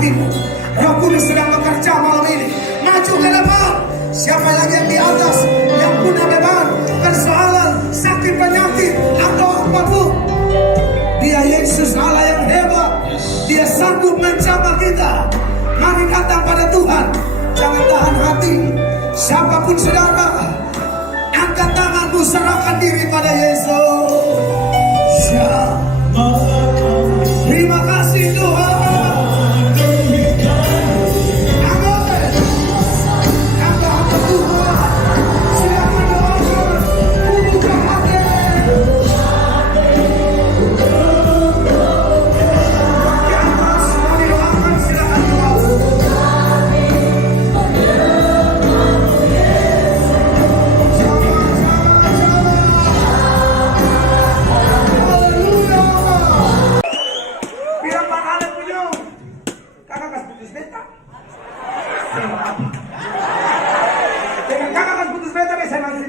hatimu. Roh Kudus sedang bekerja malam ini. Maju ke depan. Siapa lagi yang di atas, yang punya beban, persoalan, sakit penyakit atau apapun, Dia Yesus Allah yang hebat. Dia sanggup menjamah kita. Mari datang pada Tuhan. Jangan tahan hati. Siapapun saudara, angkat tanganmu, serahkan diri pada Yesus. Terima kasih Tuhan.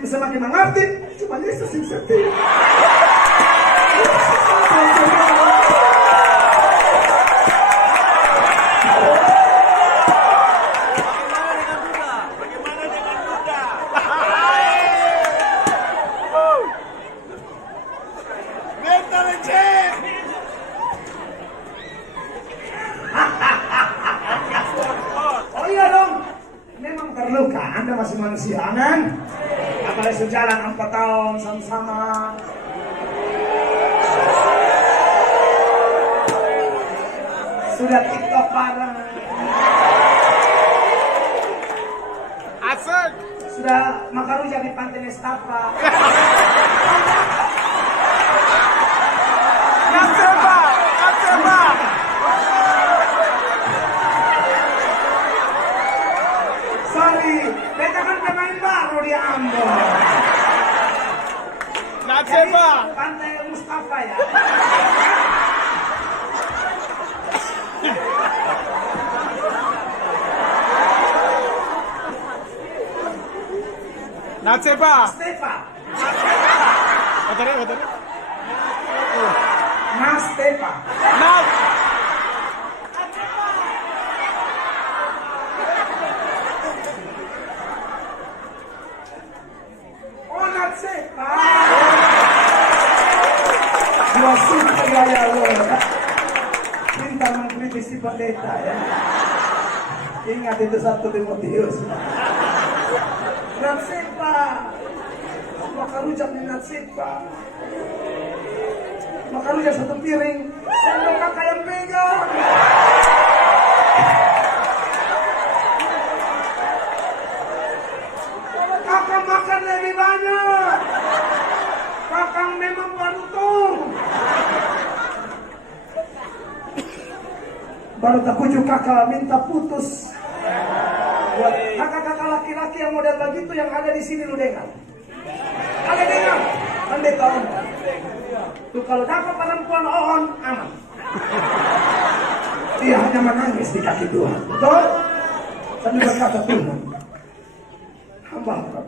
Semakin mengerti, cuma Yesus yang setia. Oh iya dong, memang terluka. Anda masih manusia, kan? Apalagi sejalan 4 tahun sama-sama. Sudah TikTok bareng. Asik. Sudah makan rujak di Pantai Nestapa. Naseba. Sorry, beta kan pemain baru di Ambon. Naseba. Pantai Mustafa ya. Naseba. Stefa. Betul. Mas Stefa. Nas. Oh, Natsepa. Dua suka gaya lo ya. Minta mengkritisi pendeta ya. Ingat itu 1 Timotius. Natsepa. Makan rujak di Natsepa. Makan rujak 1 piring. Sendok kakak yang pegang. Kakak makan lebih banyak. Kakak memang beruntung. Baru tak kunjung kakak minta putus. Buat kakak-kakak laki-laki yang model begitu yang ada di sini lu dengar. Ada dengar? Pendeta om. Tuh kalau dapat perempuan on aman. Dia hanya menangis di kaki Tuhan. Betul? Sambil berkata Tuhan, hamba harap.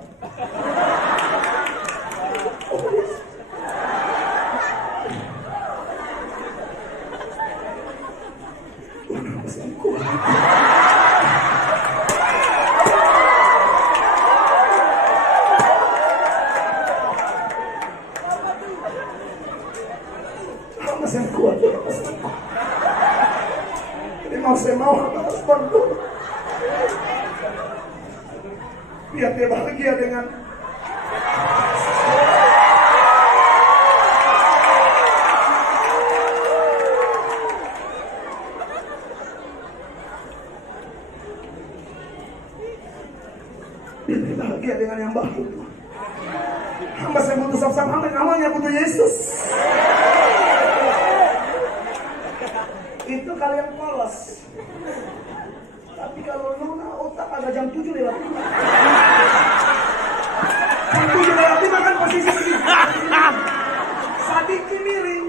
Masih kuat, ini mau saya mau harus berdoa. Biar dia bahagia dengan yang baru. Hamba saya butuh sama-sama, hamba namanya butuh Yesus. Itu kalian polos. Tapi kalau Luna otak ada jam 7 lewat 5. Jam 7 lewat 5 kan posisi begini. Sadiki miring.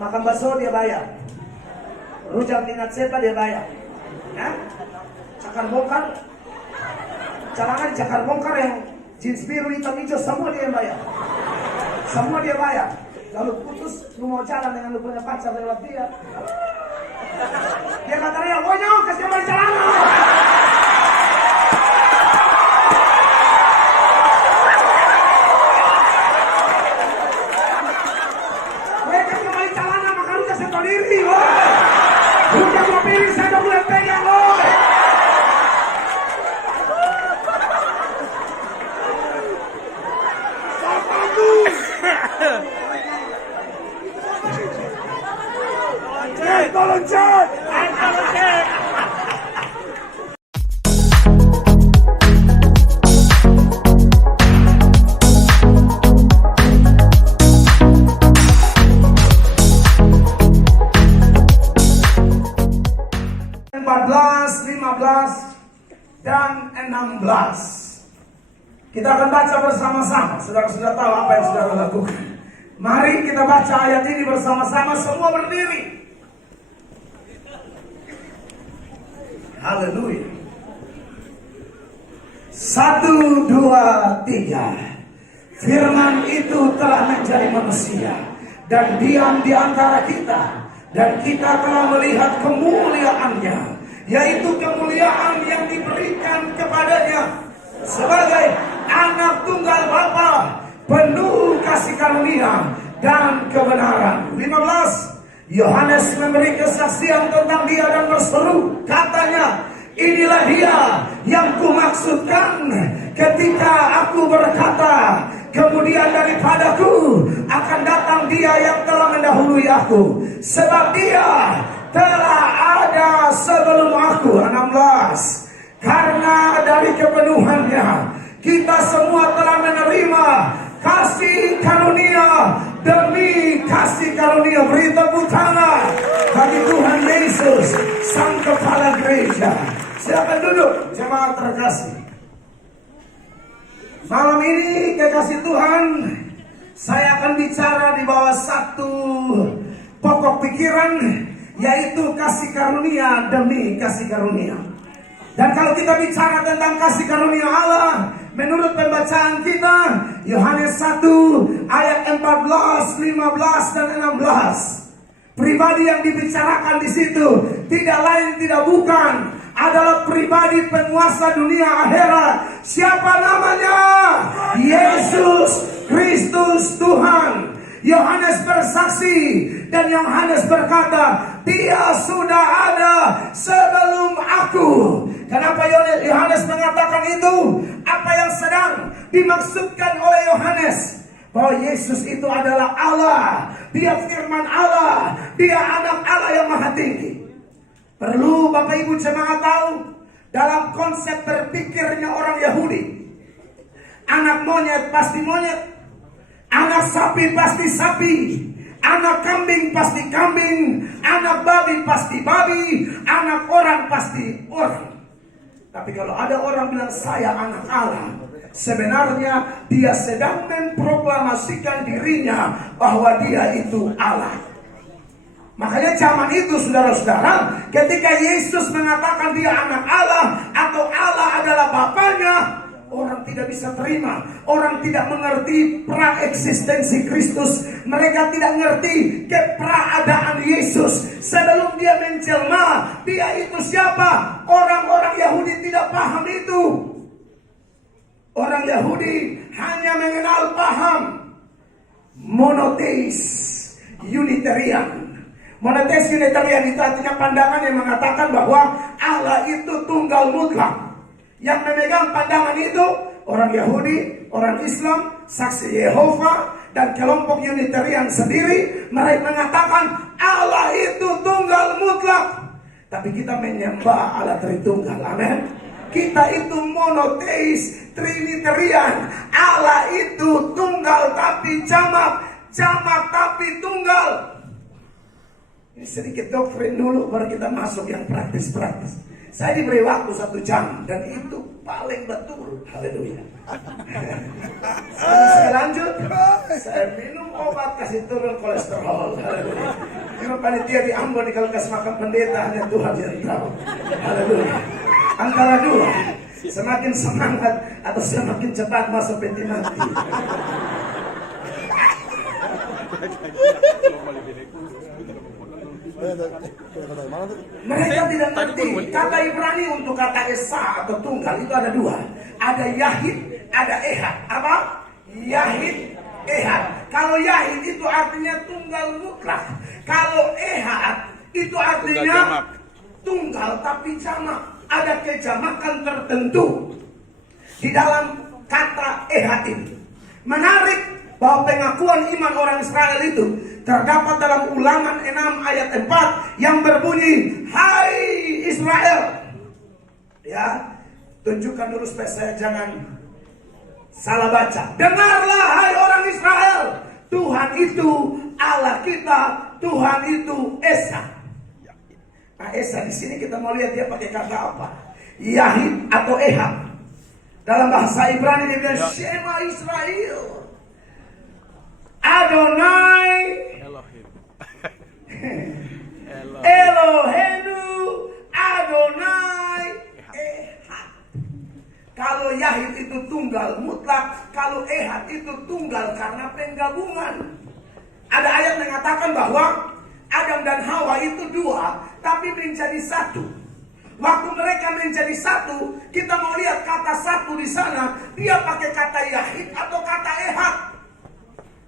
Makan bakso dia bayar. Rujak di Natsepa dia bayar. Ya? Cakar bongkar. Calangan cakar bongkar yang jeans biru hitam hijau semua dia yang bayar. Semua dia bayar. Lalu putus, lu mau jalan dengan lu punya pacar lewat dia. Dia kata dia, "Wonyo, kasih kembali celana." Gue kasih kembali celana, maka lu kasih tau diri, woi. Udah mau pilih, saya udah mulai pegang, woi. Tolong cek. Dan 16. Kita akan baca bersama-sama. Saudara sudah tahu apa yang saudara lakukan. Mari kita baca ayat ini bersama-sama, semua berdiri. Haleluya. 1, 2, 3. Firman itu telah menjadi manusia dan diam di antara kita, dan kita telah melihat kemuliaannya, yaitu kemuliaan yang diberikan kepadanya sebagai anak tunggal Bapa, penuh kasih karunia dan kebenaran. 15. Yohanes memberi kesaksian tentang dia dan berseru, katanya, "Inilah dia yang kumaksudkan ketika aku berkata, kemudian daripadaku akan datang dia yang telah mendahului aku, sebab dia telah ada sebelum aku." 16. Karena dari kepenuhannya kita semua telah menerima kasih karunia demi kasih karunia. Beri tepuk tangan bagi Tuhan Yesus, Sang Kepala Gereja. Silakan duduk, jemaat terkasih. Malam ini kekasih Tuhan, saya akan bicara di bawah satu pokok pikiran, yaitu kasih karunia demi kasih karunia. Dan kalau kita bicara tentang kasih karunia Allah, menurut pembacaan kita, Yohanes 1 ayat 14, 15 dan 16. Pribadi yang dibicarakan di situ tidak lain tidak bukan adalah pribadi penguasa dunia akhirat. Siapa namanya? Yesus Kristus Tuhan. Yohanes bersaksi dan Yohanes berkata, "Dia sudah ada sebelum aku." Kenapa Yohanes mengatakan itu? Apa yang sedang dimaksudkan oleh Yohanes? Bahwa Yesus itu adalah Allah, dia firman Allah, dia anak Allah yang maha tinggi. Perlu Bapak Ibu jemaat tahu, dalam konsep berpikirnya orang Yahudi, anak monyet pasti monyet, anak sapi pasti sapi, anak kambing pasti kambing, anak babi pasti babi, anak orang pasti orang. Tapi kalau ada orang bilang saya anak Allah, sebenarnya dia sedang memproklamasikan dirinya bahwa dia itu Allah. Makanya zaman itu saudara-saudara, ketika Yesus mengatakan dia anak Allah atau Allah adalah Bapaknya, orang tidak bisa terima. Orang tidak mengerti pra-eksistensi Kristus. Mereka tidak mengerti keberadaan Yesus. Sebelum dia menjelma, dia itu siapa? Orang-orang Yahudi tidak paham itu. Orang Yahudi hanya mengenal paham monoteis Unitarian. Monoteis Unitarian itu artinya pandangan yang mengatakan bahwa Allah itu tunggal mutlak. Yang memegang pandangan itu orang Yahudi, orang Islam, saksi Yehova, dan kelompok Unitarian sendiri. Mereka mengatakan Allah itu tunggal mutlak. Tapi kita menyembah Allah Tritunggal. Amin. Kita itu monoteis Trinitarian. Allah itu tunggal tapi jamak, jamak tapi tunggal. Ini sedikit doktrin dulu baru kita masuk yang praktis-praktis. Saya diberi waktu 1 jam dan itu paling betul. Haleluya. Saya lanjut. Saya minum obat kasih turun kolesterol. Haleluya. Karena panitia di Ambon kalau kasih makan pendeta hanya Tuhan yang tahu. Haleluya. Antara dua, semakin semangat atau semakin cepat masuk peti mati. Mereka tidak ngerti kata Ibrani untuk kata esa atau tunggal itu ada dua. Ada Yahid, ada Ehad. Apa? Yahid, Ehad. Kalau Yahid itu artinya tunggal mutlak. Kalau Ehad itu artinya tunggal tapi jamak. Ada kejamakan tertentu di dalam kata Ehad itu. Menarik bahwa pengakuan iman orang Israel itu terdapat dalam Ulangan 6 ayat 4 yang berbunyi, "Hai Israel." Ya, tunjukkan dulu supaya saya jangan salah baca. "Dengarlah hai orang Israel, Tuhan itu Allah kita, Tuhan itu Esa." Nah, Esa di sini kita mau lihat dia pakai kata apa? Yahid atau Ehad. Dalam bahasa Ibrani dia bilang Shema Israel. Adonai Elohenu Adonai Ehad. Kalau Yahid itu tunggal mutlak, kalau Ehad itu tunggal karena penggabungan. Ada ayat mengatakan bahwa Adam dan Hawa itu dua, tapi menjadi satu. Waktu mereka menjadi satu, kita mau lihat kata satu di sana, dia pakai kata Yahid atau kata Ehad.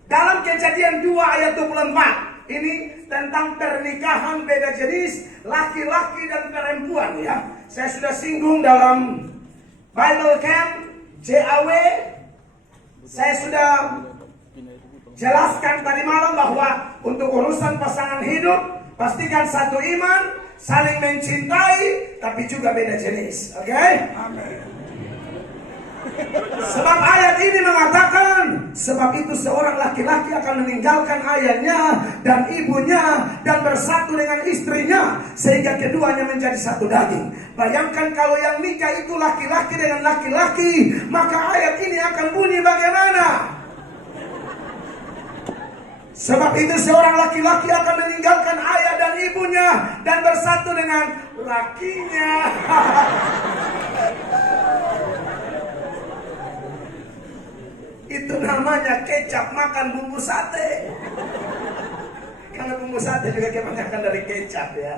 Dalam Kejadian 2 ayat 24, ini tentang pernikahan beda jenis, laki-laki dan perempuan ya. Saya sudah singgung dalam Bible Camp, JAW. Saya sudah jelaskan tadi malam bahwa untuk urusan pasangan hidup, pastikan satu iman, saling mencintai, tapi juga beda jenis. Oke? Amin. Sebab ayat ini mengatakan, sebab itu seorang laki-laki akan meninggalkan ayahnya dan ibunya dan bersatu dengan istrinya sehingga keduanya menjadi satu daging. Bayangkan kalau yang nikah itu laki-laki dengan laki-laki, maka ayat ini akan bunyi bagaimana? Sebab itu seorang laki-laki akan meninggalkan ayah dan ibunya dan bersatu dengan lakinya. Itu namanya kecap makan bumbu sate. Karena bumbu sate juga kebanyakan dari kecap ya.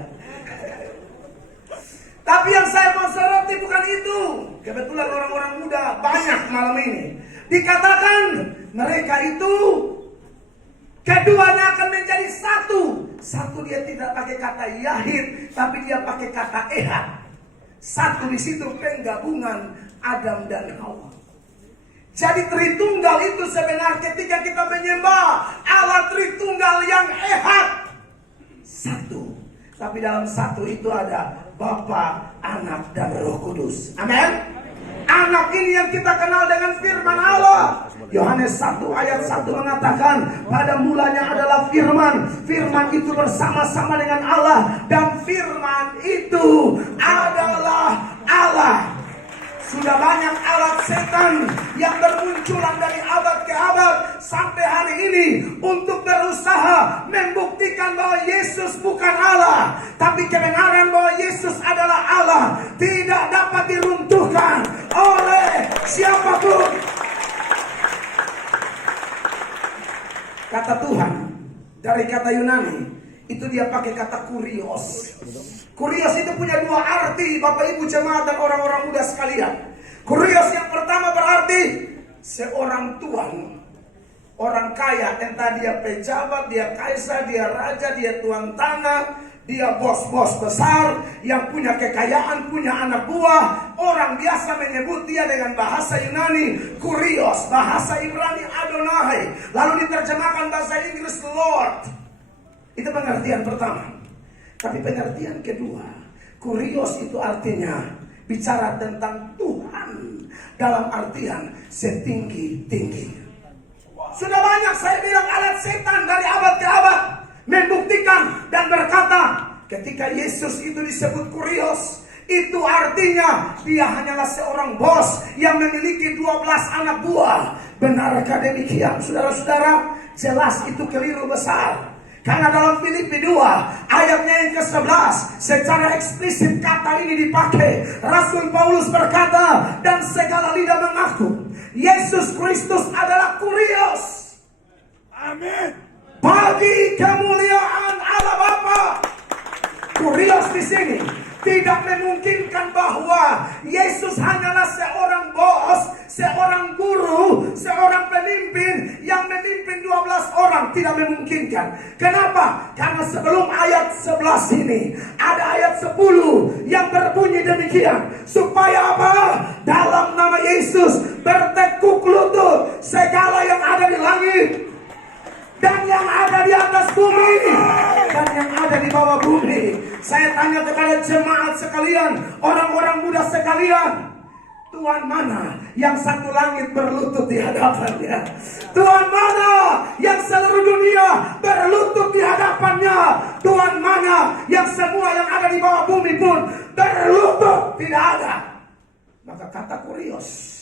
Tapi yang saya mau soroti bukan itu. Kebetulan orang-orang muda banyak malam ini. Dikatakan mereka itu keduanya akan menjadi satu. Satu dia tidak pakai kata Yahid, tapi dia pakai kata Ehad. Satu di situ penggabungan Adam dan Hawa. Jadi Tritunggal itu sebenarnya ketika kita menyembah Allah Tritunggal yang Ehad, satu. Tapi dalam satu itu ada Bapa, Anak, dan Roh Kudus. Amin. Anak ini yang kita kenal dengan firman Allah. Yohanes 1 ayat 1 mengatakan, pada mulanya adalah firman. Firman itu bersama-sama dengan Allah. Dan firman itu adalah Allah. Sudah banyak alat setan yang bermunculan dari abad ke abad sampai hari ini untuk berusaha membuktikan bahwa Yesus bukan Allah. Tapi kebenaran bahwa Yesus adalah Allah tidak dapat diruntuhkan oleh siapapun. Kata Tuhan dari kata Yunani itu dia pakai kata kurios. Kurios itu punya dua arti, Bapak Ibu jemaat dan orang-orang muda sekalian. Kurios yang pertama berarti seorang tuan, orang kaya, entah dia pejabat, dia kaisar, dia raja, dia tuan tanah, dia bos-bos besar yang punya kekayaan, punya anak buah. Orang biasa menyebut dia dengan bahasa Yunani kurios, bahasa Ibrani Adonai, lalu diterjemahkan bahasa Inggris Lord. Itu pengertian pertama. Tapi pengertian kedua, kurios itu artinya bicara tentang Tuhan dalam artian setinggi-tinggi. Sudah banyak saya bilang alat setan dari abad ke abad membuktikan dan berkata ketika Yesus itu disebut kurios, itu artinya dia hanyalah seorang bos yang memiliki 12 anak buah. Benarkah demikian saudara-saudara? Jelas itu keliru besar. Karena dalam Filipi 2 ayatnya yang ke-11 secara eksplisit kata ini dipakai. Rasul Paulus berkata, dan segala lidah mengaku Yesus Kristus adalah kurios. Amin. bagi kemuliaan Allah Bapa. Kurios di sini tidak memungkinkan bahwa Yesus hanyalah seorang bos, seorang guru, seorang pemimpin yang memimpin 12 orang. Tidak memungkinkan. Kenapa? Karena sebelum ayat 11 ini ada ayat 10 yang berbunyi demikian. Supaya apa? Dalam nama Yesus bertekuk lutut segala yang ada di langit dan yang ada di atas bumi dan yang ada di bawah bumi. Saya tanya kepada jemaat sekalian, orang-orang muda sekalian, Tuhan mana yang satu langit berlutut di hadapannya? Tuhan mana yang seluruh dunia berlutut di hadapannya? Tuhan mana yang semua yang ada di bawah bumi pun berlutut? Tidak ada. Maka kata Kurios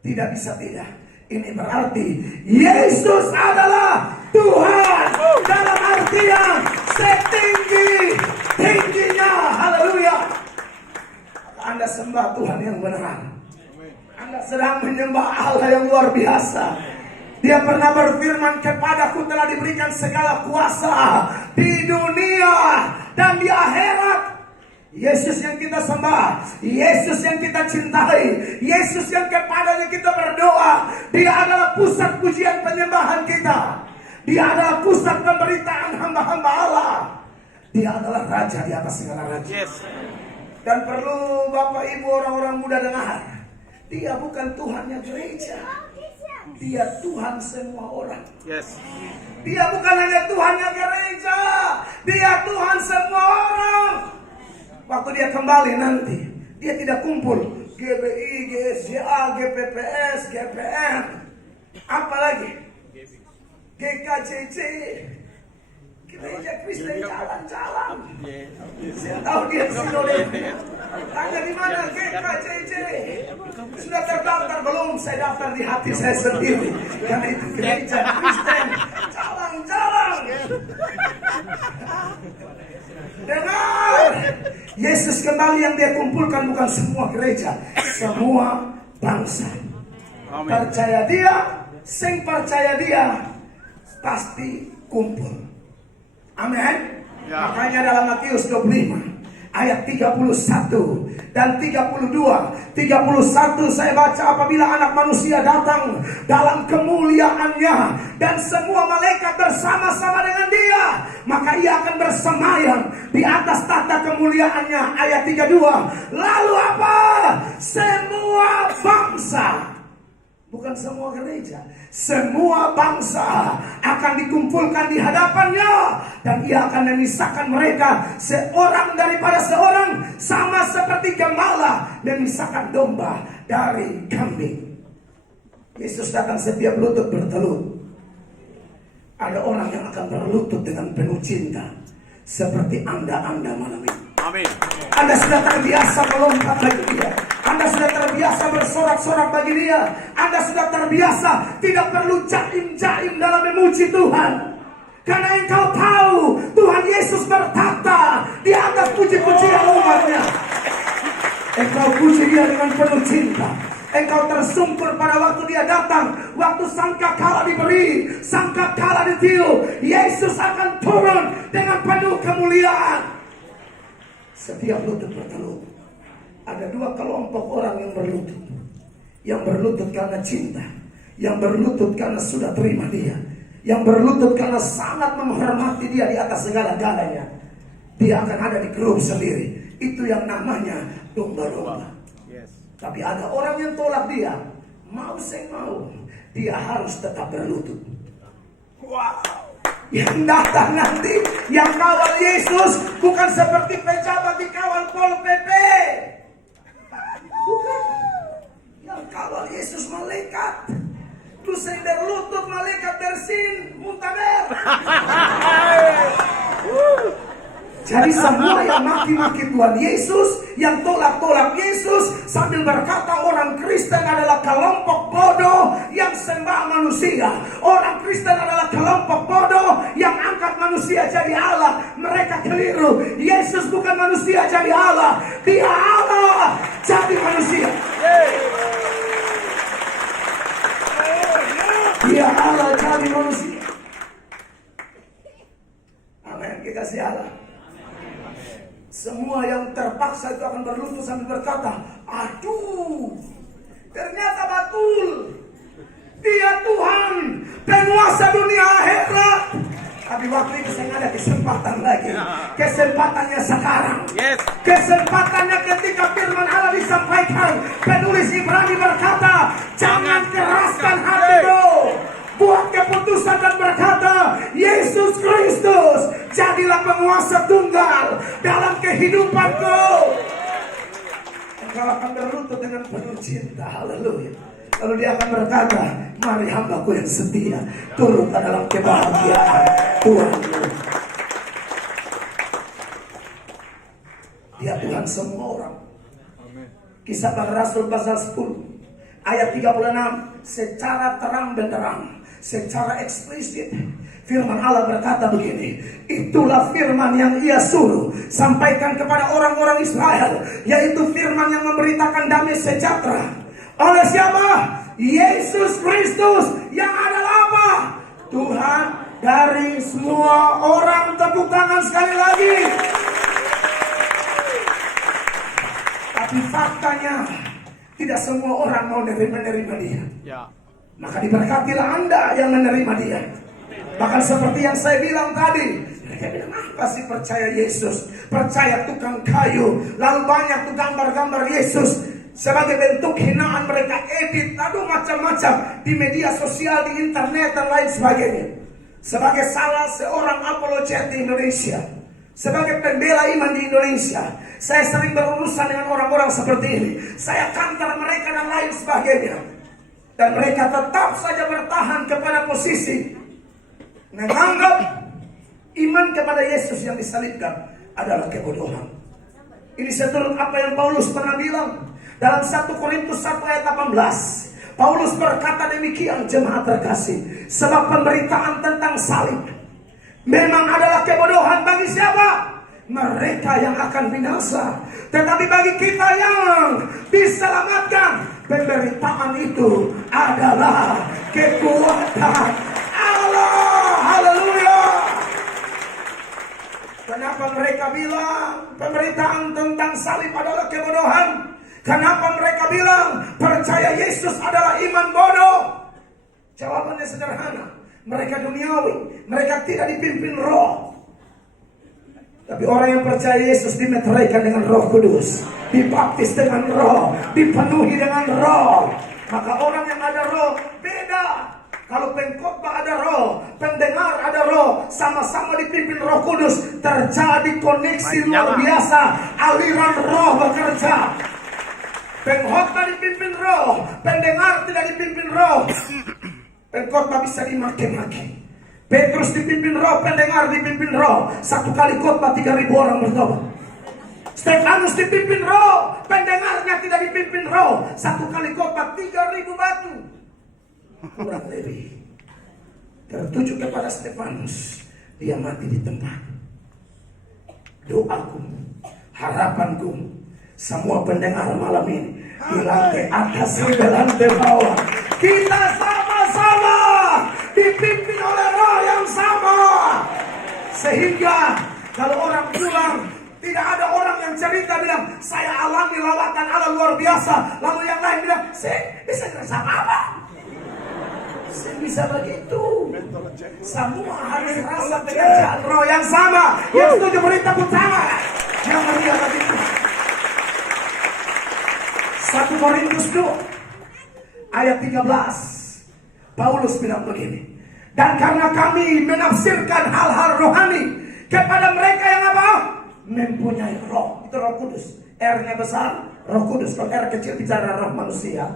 tidak bisa tidak. Ini berarti Yesus adalah Tuhan dalam artian setinggi-tingginya. Haleluya. Anda sembah Tuhan yang benar. Anda sedang menyembah Allah yang luar biasa. Dia pernah berfirman, kepadaku telah diberikan segala kuasa di dunia dan di akhirat. Yesus yang kita sembah, Yesus yang kita cintai, Yesus yang kepadanya kita berdoa. Dia adalah pusat pujian penyembahan kita. Dia adalah pusat pemberitaan hamba-hamba Allah. Dia adalah raja di atas segala raja. Dan perlu Bapak Ibu orang-orang muda dengar, Dia bukan Tuhannya gereja, Dia Tuhan semua orang. Dia bukan hanya Tuhannya gereja, Dia Tuhan semua orang. Waktu dia kembali nanti, dia tidak kumpul GBI, GSJA, GPPS, GPM, apalagi GKJC, Gereja Kristen Jalan-Jalan. Saya tahu dia sinode. Tanya di mana GKJC? Sudah terdaftar belum? Saya daftar di hati saya sendiri. Karena itu Gereja Kristen Jalan-Jalan. Dengar, Yesus kembali yang dia kumpulkan bukan semua gereja, semua bangsa. Amin. Percaya dia, sing percaya dia, pasti kumpul. Amin. Ya. Makanya dalam Matius 25 ayat 31 dan 32, 31 saya baca, apabila anak manusia datang dalam kemuliaannya dan semua malaikat bersama-sama dengan dia, maka ia akan bersemayam di atas tahta kemuliaannya. Ayat 32, lalu apa? Semua bangsa, bukan semua gereja, semua bangsa akan dikumpulkan di hadapannya, dan ia akan memisahkan mereka seorang daripada seorang, sama seperti gembala memisahkan domba dari kambing. Yesus datang, setiap lutut bertelut. Ada orang yang akan berlutut dengan penuh cinta, seperti Anda malam ini. Amin. Anda sudah terbiasa melompat bagi dia. Anda sudah terbiasa bersorak-sorak bagi dia. Anda sudah terbiasa tidak perlu jaim-jaim dalam memuji Tuhan. Karena engkau tahu Tuhan Yesus bertata di atas puji-pujian umatnya. Engkau puji dia dengan penuh cinta. Engkau tersungkur pada waktu dia datang, waktu sangkakala diberi, sangkakala ditiup, Yesus akan turun dengan penuh kemuliaan. Setiap lutut bertelut. Ada dua kelompok orang yang berlutut. Yang berlutut karena cinta, yang berlutut karena sudah terima dia, yang berlutut karena sangat menghormati dia di atas segala-galanya. Dia akan ada di grup sendiri. Itu yang namanya domba-domba. Tapi ada orang yang tolak dia, mau sing mau, dia harus tetap berlutut. Wow. Yang datang nanti, yang kawal Yesus bukan seperti pejabat di kawal Pol PP. Bukan. Yang kawal Yesus malaikat. Terus saya berlutut malaikat bersin muntaber. Jadi semua yang maki-maki Tuhan Yesus, yang tolak-tolak Yesus, sambil berkata orang Kristen adalah kelompok bodoh yang sembah manusia. Orang Kristen adalah kelompok bodoh yang angkat manusia jadi Allah. Mereka keliru. Yesus bukan manusia jadi Allah. Dia Allah jadi manusia. Dia Allah jadi manusia. Amin. Kekasih Allah. Semua yang terpaksa itu akan berlutut sambil berkata, aduh, ternyata betul Dia Tuhan, penguasa dunia akhirat. Tapi waktu itu saya ada kesempatan lagi. Kesempatannya sekarang. Kesempatannya ketika firman Allah disampaikan. Penulis Ibrani berkata, jangan keraskan hatimu. Buat keputusan dan berkata, Yesus Kristus, jadilah penguasa tunggal dalam kehidupanku. Engkau akan berlutut dengan penuh cinta. Haleluya. Lalu dia akan berkata, mari hambaku yang setia, turut dalam kebahagiaan Tuhanmu. Dia Tuhan semua orang. Kisah Para Rasul pasal 10 ayat 36, secara terang benderang, secara eksplisit firman Allah berkata begini, itulah firman yang Ia suruh sampaikan kepada orang-orang Israel, yaitu firman yang memberitakan damai sejahtera. Oleh siapa? Yesus Kristus yang adalah apa? Tuhan dari semua orang. Tepuk tangan sekali lagi. Tapi faktanya tidak semua orang mau menerima dia. Maka diberkatilah Anda yang menerima dia. Bahkan seperti yang saya bilang tadi, mereka bilang, apa sih percaya Yesus? Percaya tukang kayu. Lalu banyak tuh gambar-gambar Yesus. Sebagai bentuk hinaan mereka edit, aduh macam-macam di media sosial, di internet dan lain sebagainya. Sebagai salah seorang apologet di Indonesia, sebagai pembela iman di Indonesia, saya sering berurusan dengan orang-orang seperti ini. Saya kantor mereka dan lain sebagainya. Dan mereka tetap saja bertahan kepada posisi menganggap iman kepada Yesus yang disalibkan adalah kebodohan. Ini seturut apa yang Paulus pernah bilang dalam 1 Korintus 1 ayat 18. Paulus berkata demikian, jemaat terkasih, sebab pemberitaan tentang salib memang adalah kebodohan bagi siapa? Mereka yang akan binasa. Tetapi bagi kita yang diselamatkan, pemberitaan itu adalah kekuatan Allah. Haleluya. Kenapa mereka bilang pemberitaan tentang salib adalah kebodohan? Kenapa mereka bilang percaya Yesus adalah iman bodoh? Jawabannya sederhana. Mereka duniawi. Mereka tidak dipimpin roh. Tapi orang yang percaya Yesus dimeteraikan dengan Roh Kudus, dibaptis dengan roh, dipenuhi dengan roh. Maka orang yang ada roh beda. Kalau pengkhotbah ada roh, pendengar ada roh, sama-sama dipimpin Roh Kudus, terjadi koneksi luar biasa, aliran roh bekerja. Pengkhotbah dipimpin roh, pendengar tidak dipimpin roh. Pengkhotbah bisa dimaki-maki. Petrus dipimpin roh, pendengar dipimpin roh. Satu kali khotbah 3.000 orang bertobat. Stefanus dipimpin roh, pendengarnya tidak dipimpin roh. Satu kali khotbah 3.000 batu. Kurang lebih tertuju kepada Stefanus, dia mati di tempat. Doaku, harapanku, semua pendengar malam ini di lantai atas dan lantai bawah, kita sama-sama dipimpin oleh roh yang sama. Sehingga kalau orang pulang, tidak ada orang yang cerita bilang, saya alami lawatan Allah luar biasa. Lalu yang lain bilang, saya bisa ngerasa apa? Saya bisa begitu. Semua harus rasa pekerjaan roh yang sama. Yang setuju beri tepuk tangan. Yang meriah begitu. 1 Korintus 2 ayat 13. Paulus bilang begini, dan karena kami menafsirkan hal-hal rohani kepada mereka yang apa? Mempunyai roh. Itu Roh Kudus. R-nya besar, Roh Kudus. Kalau R kecil bicara roh manusia.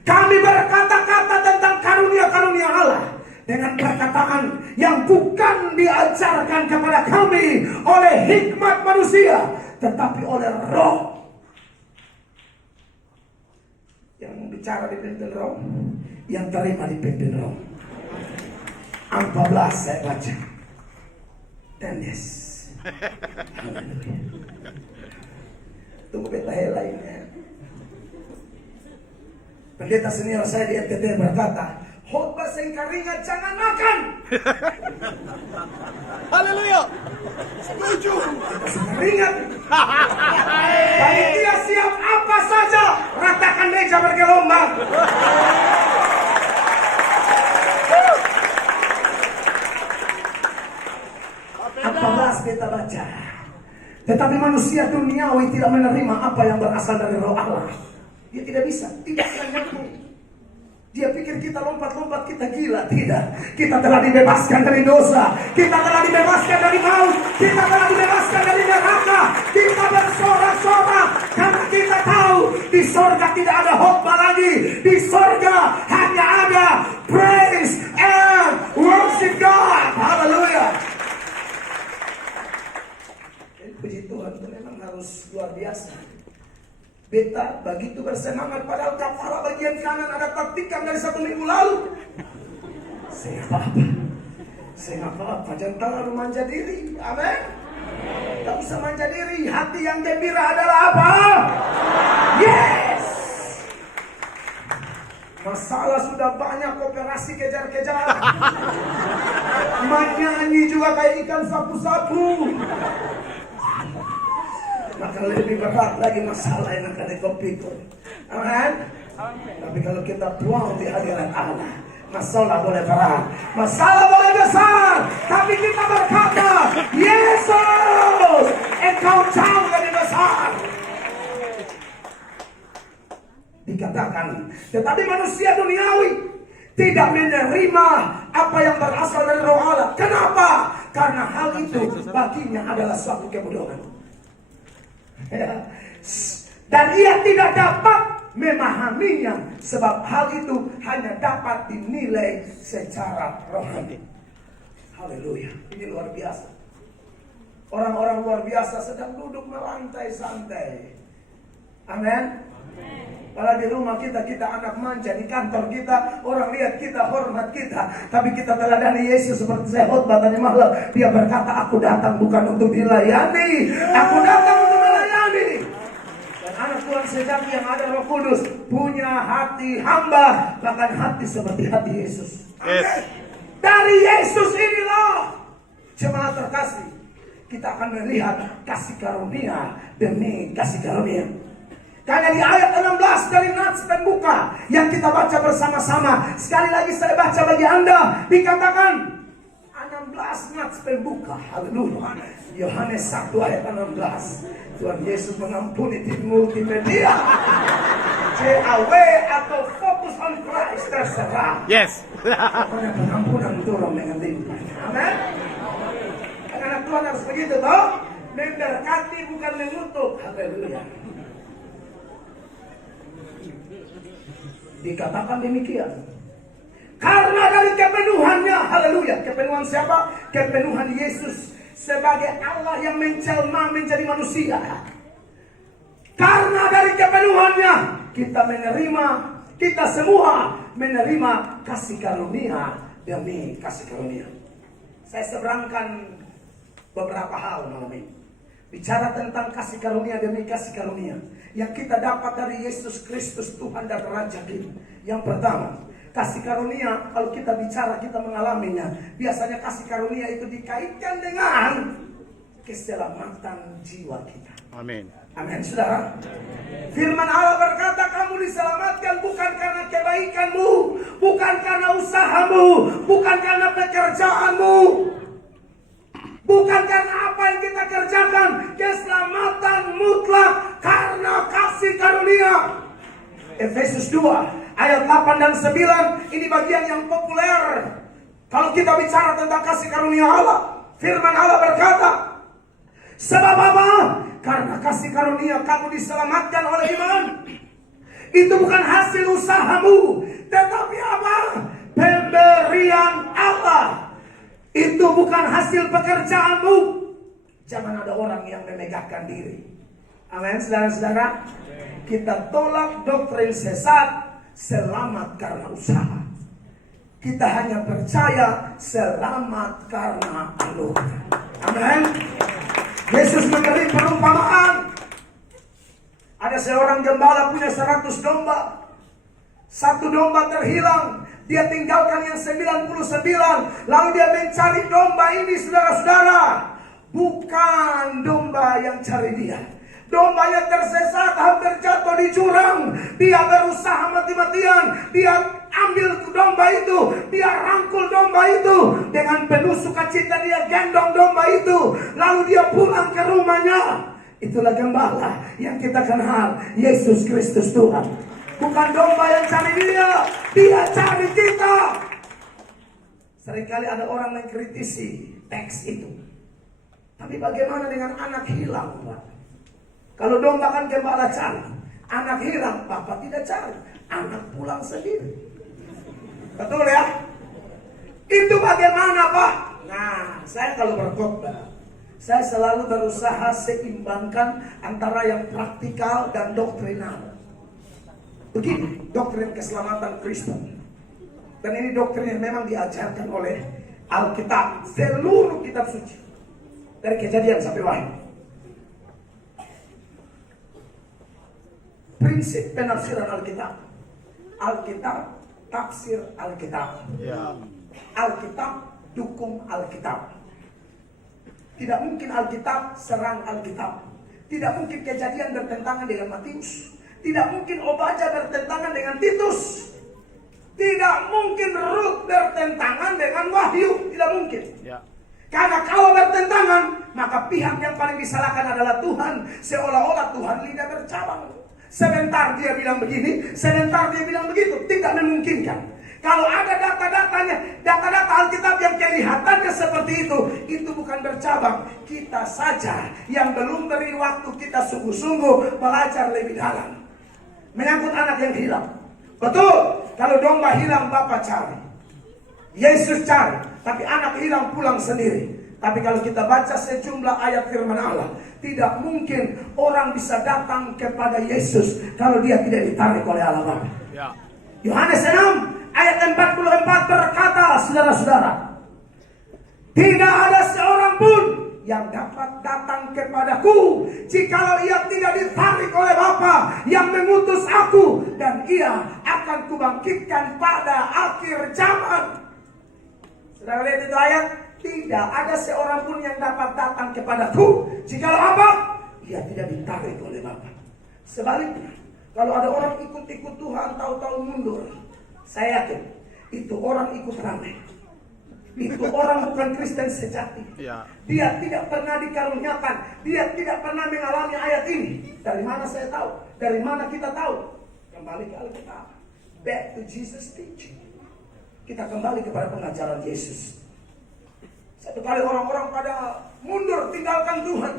Kami berkata-kata tentang karunia-karunia Allah dengan perkataan yang bukan diajarkan kepada kami oleh hikmat manusia, tetapi oleh roh. Yang bicara dipimpin roh, yang terima dipimpin roh. 14 saya baca. Dan yes. Haleluya. Tunggu beta lainnya. Pendeta senior saya di FTT berkata, khotbah singkaringan jangan makan. Haleluya. Setuju. Kita sudah ingat. Panitia siap apa saja, ratakan meja bergelombang. Apabila kita baca, tetapi manusia duniawi tidak menerima apa yang berasal dari Roh Allah. Dia tidak bisa, tidak akan nyambung. Dia pikir kita lompat-lompat, kita gila. Tidak, kita telah dibebaskan dari dosa, kita telah dibebaskan dari maut, kita telah dibebaskan dari neraka. Kita bersorak-sorak karena kita tahu di sorga tidak ada khotbah lagi. Di sorga hanya ada praise and worship God. Haleluya. Puji Tuhan, itu memang harus luar biasa. Beta begitu bersemangat, padahal kepala bagian kanan ada taktikan dari 1 minggu lalu. Saya apa-apa, jangan terlalu manja diri. Amin. Tak usah manja diri. Hati yang gembira adalah apa? Yes. Masalah sudah banyak, operasi kejar-kejar. Menyanyi juga kayak ikan sapu-sapu. Maka lebih berat lagi masalah yang akan dikopikul. Amin. Tapi kalau kita buang di hadirat Allah, masalah boleh berat, masalah boleh besar, tapi kita berkata, Yesus, Engkau jauh lebih besar. Dikatakan, tetapi manusia duniawi tidak menerima apa yang berasal dari Roh Allah. Kenapa? Karena hal itu baginya adalah suatu kebodohan. Dan ia tidak dapat memahaminya, sebab hal itu hanya dapat dinilai secara rohani. Haleluya, ini luar biasa. Orang-orang luar biasa sedang duduk melantai santai. Amin. Kalau di rumah kita anak manja, di kantor kita orang lihat kita, hormat kita, tapi kita teladani Yesus seperti saya khotbah tadi malam. Dia berkata, aku datang bukan untuk dilayani, aku datang untuk melayani. Dan anak Tuhan sejati yang ada Roh Kudus punya hati hamba, bahkan hati seperti hati Yesus. Yes. Dari Yesus inilah jemaat terkasih, kita akan melihat kasih karunia demi kasih karunia. Karena di ayat 16 dari Nats dan Buka yang kita baca bersama-sama, sekali lagi saya baca bagi Anda, dikatakan 16 Nats dan Buka. Haleluya. Yohanes 1 ayat 16. Tuhan Yesus mengampuni di multimedia. CAW atau fokus on Christ terserah. Yes. Pokoknya pengampunan turun dengan limpah. Amin. Anak Tuhan harus begitu toh. Memberkati bukan mengutuk. Haleluya. Dikatakan demikian. Karena dari kepenuhannya, haleluya. Kepenuhan siapa? Kepenuhan Yesus sebagai Allah yang menjelma menjadi manusia. Karena dari kepenuhannya kita menerima, kita semua menerima kasih karunia demi kasih karunia. Saya seberangkan beberapa hal malam ini. Bicara tentang kasih karunia demi kasih karunia yang kita dapat dari Yesus Kristus Tuhan dan Raja kita. Yang pertama, kasih karunia, kalau kita bicara, kita mengalaminya. Biasanya kasih karunia itu dikaitkan dengan keselamatan jiwa kita. Amin. Amin, saudara. Firman Allah berkata, kamu diselamatkan bukan karena kebaikanmu, bukan karena usahamu, bukan karena pekerjaanmu, bukan karena apa yang kita kerjakan. Keselamatan mutlak karena kasih karunia. Efesus 2 ayat 8 dan 9. Ini bagian yang populer kalau kita bicara tentang kasih karunia Allah. Firman Allah berkata, sebab apa? Karena kasih karunia kamu diselamatkan oleh iman. Itu bukan hasil usahamu, tetapi apa? Pemberian Allah. Itu bukan hasil pekerjaanmu. Jangan ada orang yang memegahkan diri. Amin, saudara-saudara. Kita tolak doktrin sesat selamat karena usaha. Kita hanya percaya selamat karena anugerah. Amin. Yesus memberi perumpamaan. Ada seorang gembala punya 100 domba. Satu domba terhilang. Dia tinggalkan yang 99. Lalu dia mencari domba ini, saudara-saudara. Bukan yang cari dia. Domba yang tersesat hampir jatuh di jurang. Dia berusaha mati-matian. Dia ambil domba itu. Dia rangkul domba itu. Dengan penuh sukacita dia gendong domba itu. Lalu dia pulang ke rumahnya. Itulah gembala yang kita kenal. Yesus Kristus Tuhan. Bukan domba yang cari dia. Dia cari kita. Seringkali ada orang yang kritisi teks itu. Tapi bagaimana dengan anak hilang, Pak? Kalau domba kan gembala cari, anak hilang, Bapak tidak cari, anak pulang sendiri. Betul ya? Itu bagaimana, Pak? Nah, saya kalau berkhotbah, saya selalu berusaha seimbangkan antara yang praktikal dan doktrinal. Begini, doktrin keselamatan Kristen. Dan ini doktrin yang memang diajarkan oleh Alkitab, seluruh kitab suci. Dari Kejadian sampai Wahyu. Prinsip penafsiran Alkitab. Alkitab, tafsir Alkitab. Ya. Alkitab, dukung Alkitab. Tidak mungkin Alkitab serang Alkitab. Tidak mungkin Kejadian bertentangan dengan Matius. Tidak mungkin Obadya bertentangan dengan Titus. Tidak mungkin Rut bertentangan dengan Wahyu. Tidak mungkin. Ya. Karena kalau bertentangan, maka pihak yang paling disalahkan adalah Tuhan. Seolah-olah Tuhan lidah bercabang. Sebentar dia bilang begini, sebentar dia bilang begitu. Tidak memungkinkan. Kalau ada data-datanya, data-data Alkitab yang kelihatannya seperti itu bukan bercabang. Kita saja yang belum beri waktu kita sungguh-sungguh belajar lebih dalam. Menyangkut anak yang hilang. Betul, kalau domba hilang Bapak cari. Yesus cari, tapi anak hilang pulang sendiri. Tapi kalau kita baca sejumlah ayat firman Allah, tidak mungkin orang bisa datang kepada Yesus kalau dia tidak ditarik oleh Allah Bapa. Ya. Yohanes 6 ayat 44 berkata, saudara-saudara, tidak ada seorang pun yang dapat datang kepadaku jikalau ia tidak ditarik oleh Bapa yang mengutus aku, dan ia akan kubangkitkan pada akhir zaman. Saudara lihat itu ayat, tidak ada seorang pun yang dapat datang kepadaku jikalau apa? Ia tidak ditarik oleh Bapa. Sebaliknya, kalau ada orang ikut-ikut Tuhan tahu-tahu mundur, saya yakin itu orang ikut ramai. Itu orang bukan Kristen sejati. Ya. Dia tidak pernah dikaruniakan. Dia tidak pernah mengalami ayat ini. Dari mana saya tahu? Dari mana kita tahu? Kembali ke Alkitab. Back to Jesus teaching. Kita kembali kepada pengajaran Yesus. Satu kali orang-orang pada mundur tinggalkan Tuhan.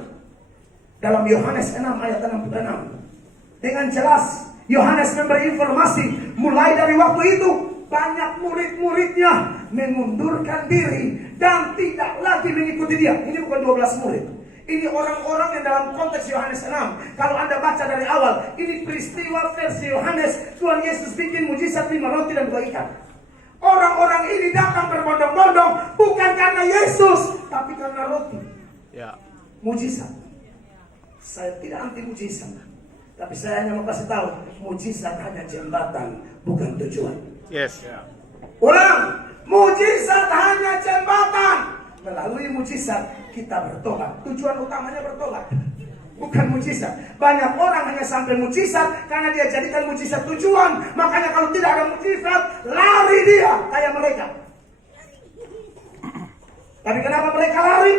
Dalam Yohanes 6 ayat 66. Dengan jelas Yohanes memberi informasi. Mulai dari waktu itu banyak murid-muridnya mengundurkan diri dan tidak lagi mengikuti dia. Ini bukan 12 murid. Ini orang-orang yang dalam konteks Yohanes 6. Kalau Anda baca dari awal, ini peristiwa versi Yohanes. Tuhan Yesus bikin mujizat 5 roti dan 2 ikan. Orang-orang ini datang berbondong-bondong bukan karena Yesus, tapi karena roti. Ya. Mujizat. Saya tidak anti mujizat, tapi saya hanya mau kasih tahu, mujizat hanya jembatan, bukan tujuan. Yes. Ya. Ulang, mujizat hanya jembatan. Melalui mujizat kita bertobat. Tujuan utamanya bertobat, bukan mujizat. Banyak orang hanya sampai mujizat karena dia jadikan mujizat tujuan. Makanya kalau tidak ada mujizat, lari dia kayak mereka. Tapi kenapa mereka lari?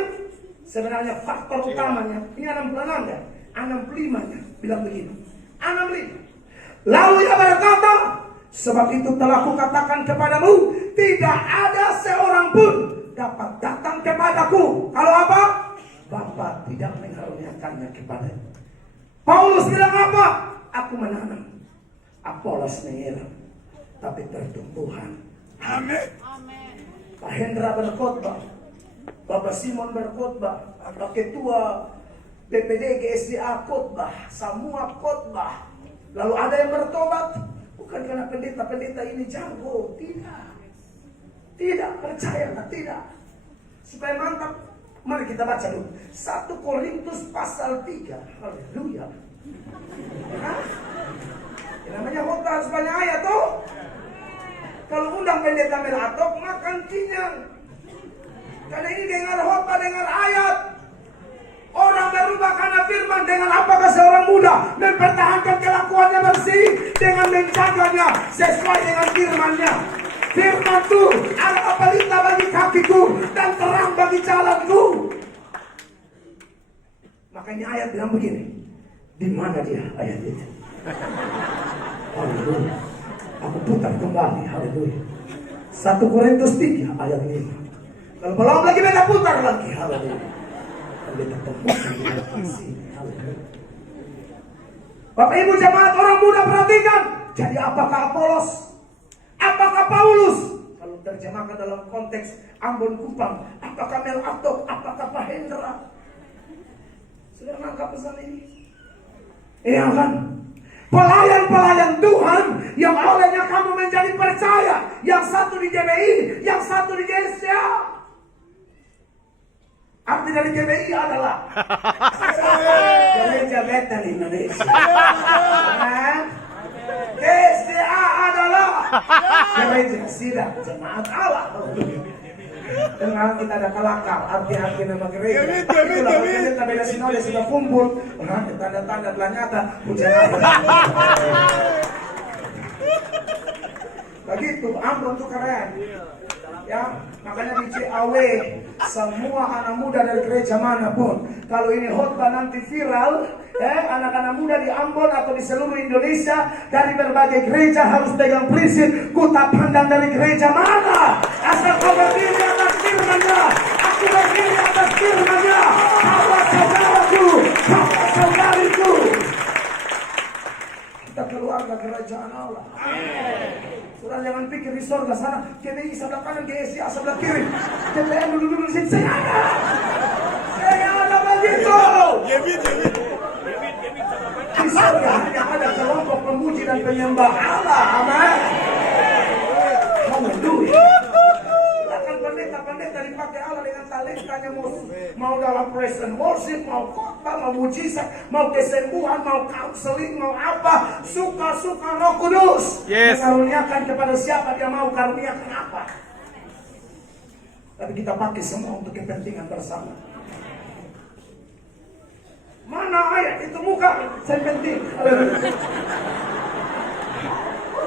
Sebenarnya faktor utamanya, ini 66 ya, 65-nya bilang begini. 65. Lalu ia berkata, sebab itu telah kukatakan kepadamu, tidak ada seorang pun dapat datang kepadaku. Kalau apa? Bapa tidak mengaruniakannya kepadanya. Paulus bilang apa? Aku menanam, Apolos menyiram, tapi pertumbuhan. Amin. Pak Hendra berkhotbah, Bapak Simon berkhotbah, Bapak Ketua BPD GSDA khotbah, semua khotbah. Lalu ada yang bertobat. Bukan karena pendeta-pendeta ini jago, tidak. Tidak, percayalah, tidak. Supaya mantap, mari kita baca dulu 1 Korintus pasal 3. Haleluya. Yang namanya khotbah harus banyak ayat tuh. Kalau undang pendeta melatok makan kenyang. Karena ini dengar khotbah, dengar ayat. Orang berubah karena mempertahankan kelakuannya bersih dengan menjaganya sesuai dengan firman-Nya. Firman-Ku adalah pelita bagi kakiku dan terang bagi jalanku. Makanya ayat bilang begini, di mana dia ayat itu? Haleluya. Aku putar kembali, haleluya. 1 Korintus 3 ayat 5. Kalau belum lagi beta putar lagi, haleluya. Beta temukan di sini, haleluya. Bapak Ibu jemaat orang muda perhatikan. Jadi apakah Apolos? Apakah Paulus? Kalau terjemahkan dalam konteks Ambon Kupang, apakah Mel Atok? Apakah Pak Hendra? Sudah nangkap pesan ini? Iya kan? Pelayan-pelayan Tuhan yang olehnya kamu menjadi percaya. Yang satu di GBI, yang satu di GSCA. Arti dari GBI adalah Gereja Betel Indonesia. GSCA adalah Gereja Sidang Jemaat Allah. Dengan kita ada kelakar, arti-arti nama gereja. Itulah kita beda sinode sudah kumpul. Tanda-tanda telah nyata. Pujian Allah. Begitu, Ambon tuh keren. Ya, makanya di CAW semua anak muda dari gereja manapun, kalau ini khotbah nanti viral, anak-anak muda di Ambon atau di seluruh Indonesia dari berbagai gereja harus pegang prinsip, ku tak pandang dari gereja mana, asal kau berdiri atas firman-Nya, aku berdiri atas firman-Nya, kau saudaraku, kau saudariku. Kita keluarga kerajaan Allah. Sudah jangan pikir di surga sana, KBI sebelah kanan, GSCA sebelah kiri, TPN dulu di sini. Saya ada begitu. Di surga hanya ada kelompok pemuji dan penyembah Allah. Amin. Haleluya. Silakan pendeta dipakai Allah dengan talentanya, mau dalam praise and worship, mau khotbah, mau mujizat, mau kesembuhan, mau counseling, mau apa, suka-suka Roh Kudus. Yes. Mengaruniakan kepada siapa dia mau karuniakan apa. Tapi kita pakai semua untuk kepentingan bersama. Mana ayat itu muka? Saya penting.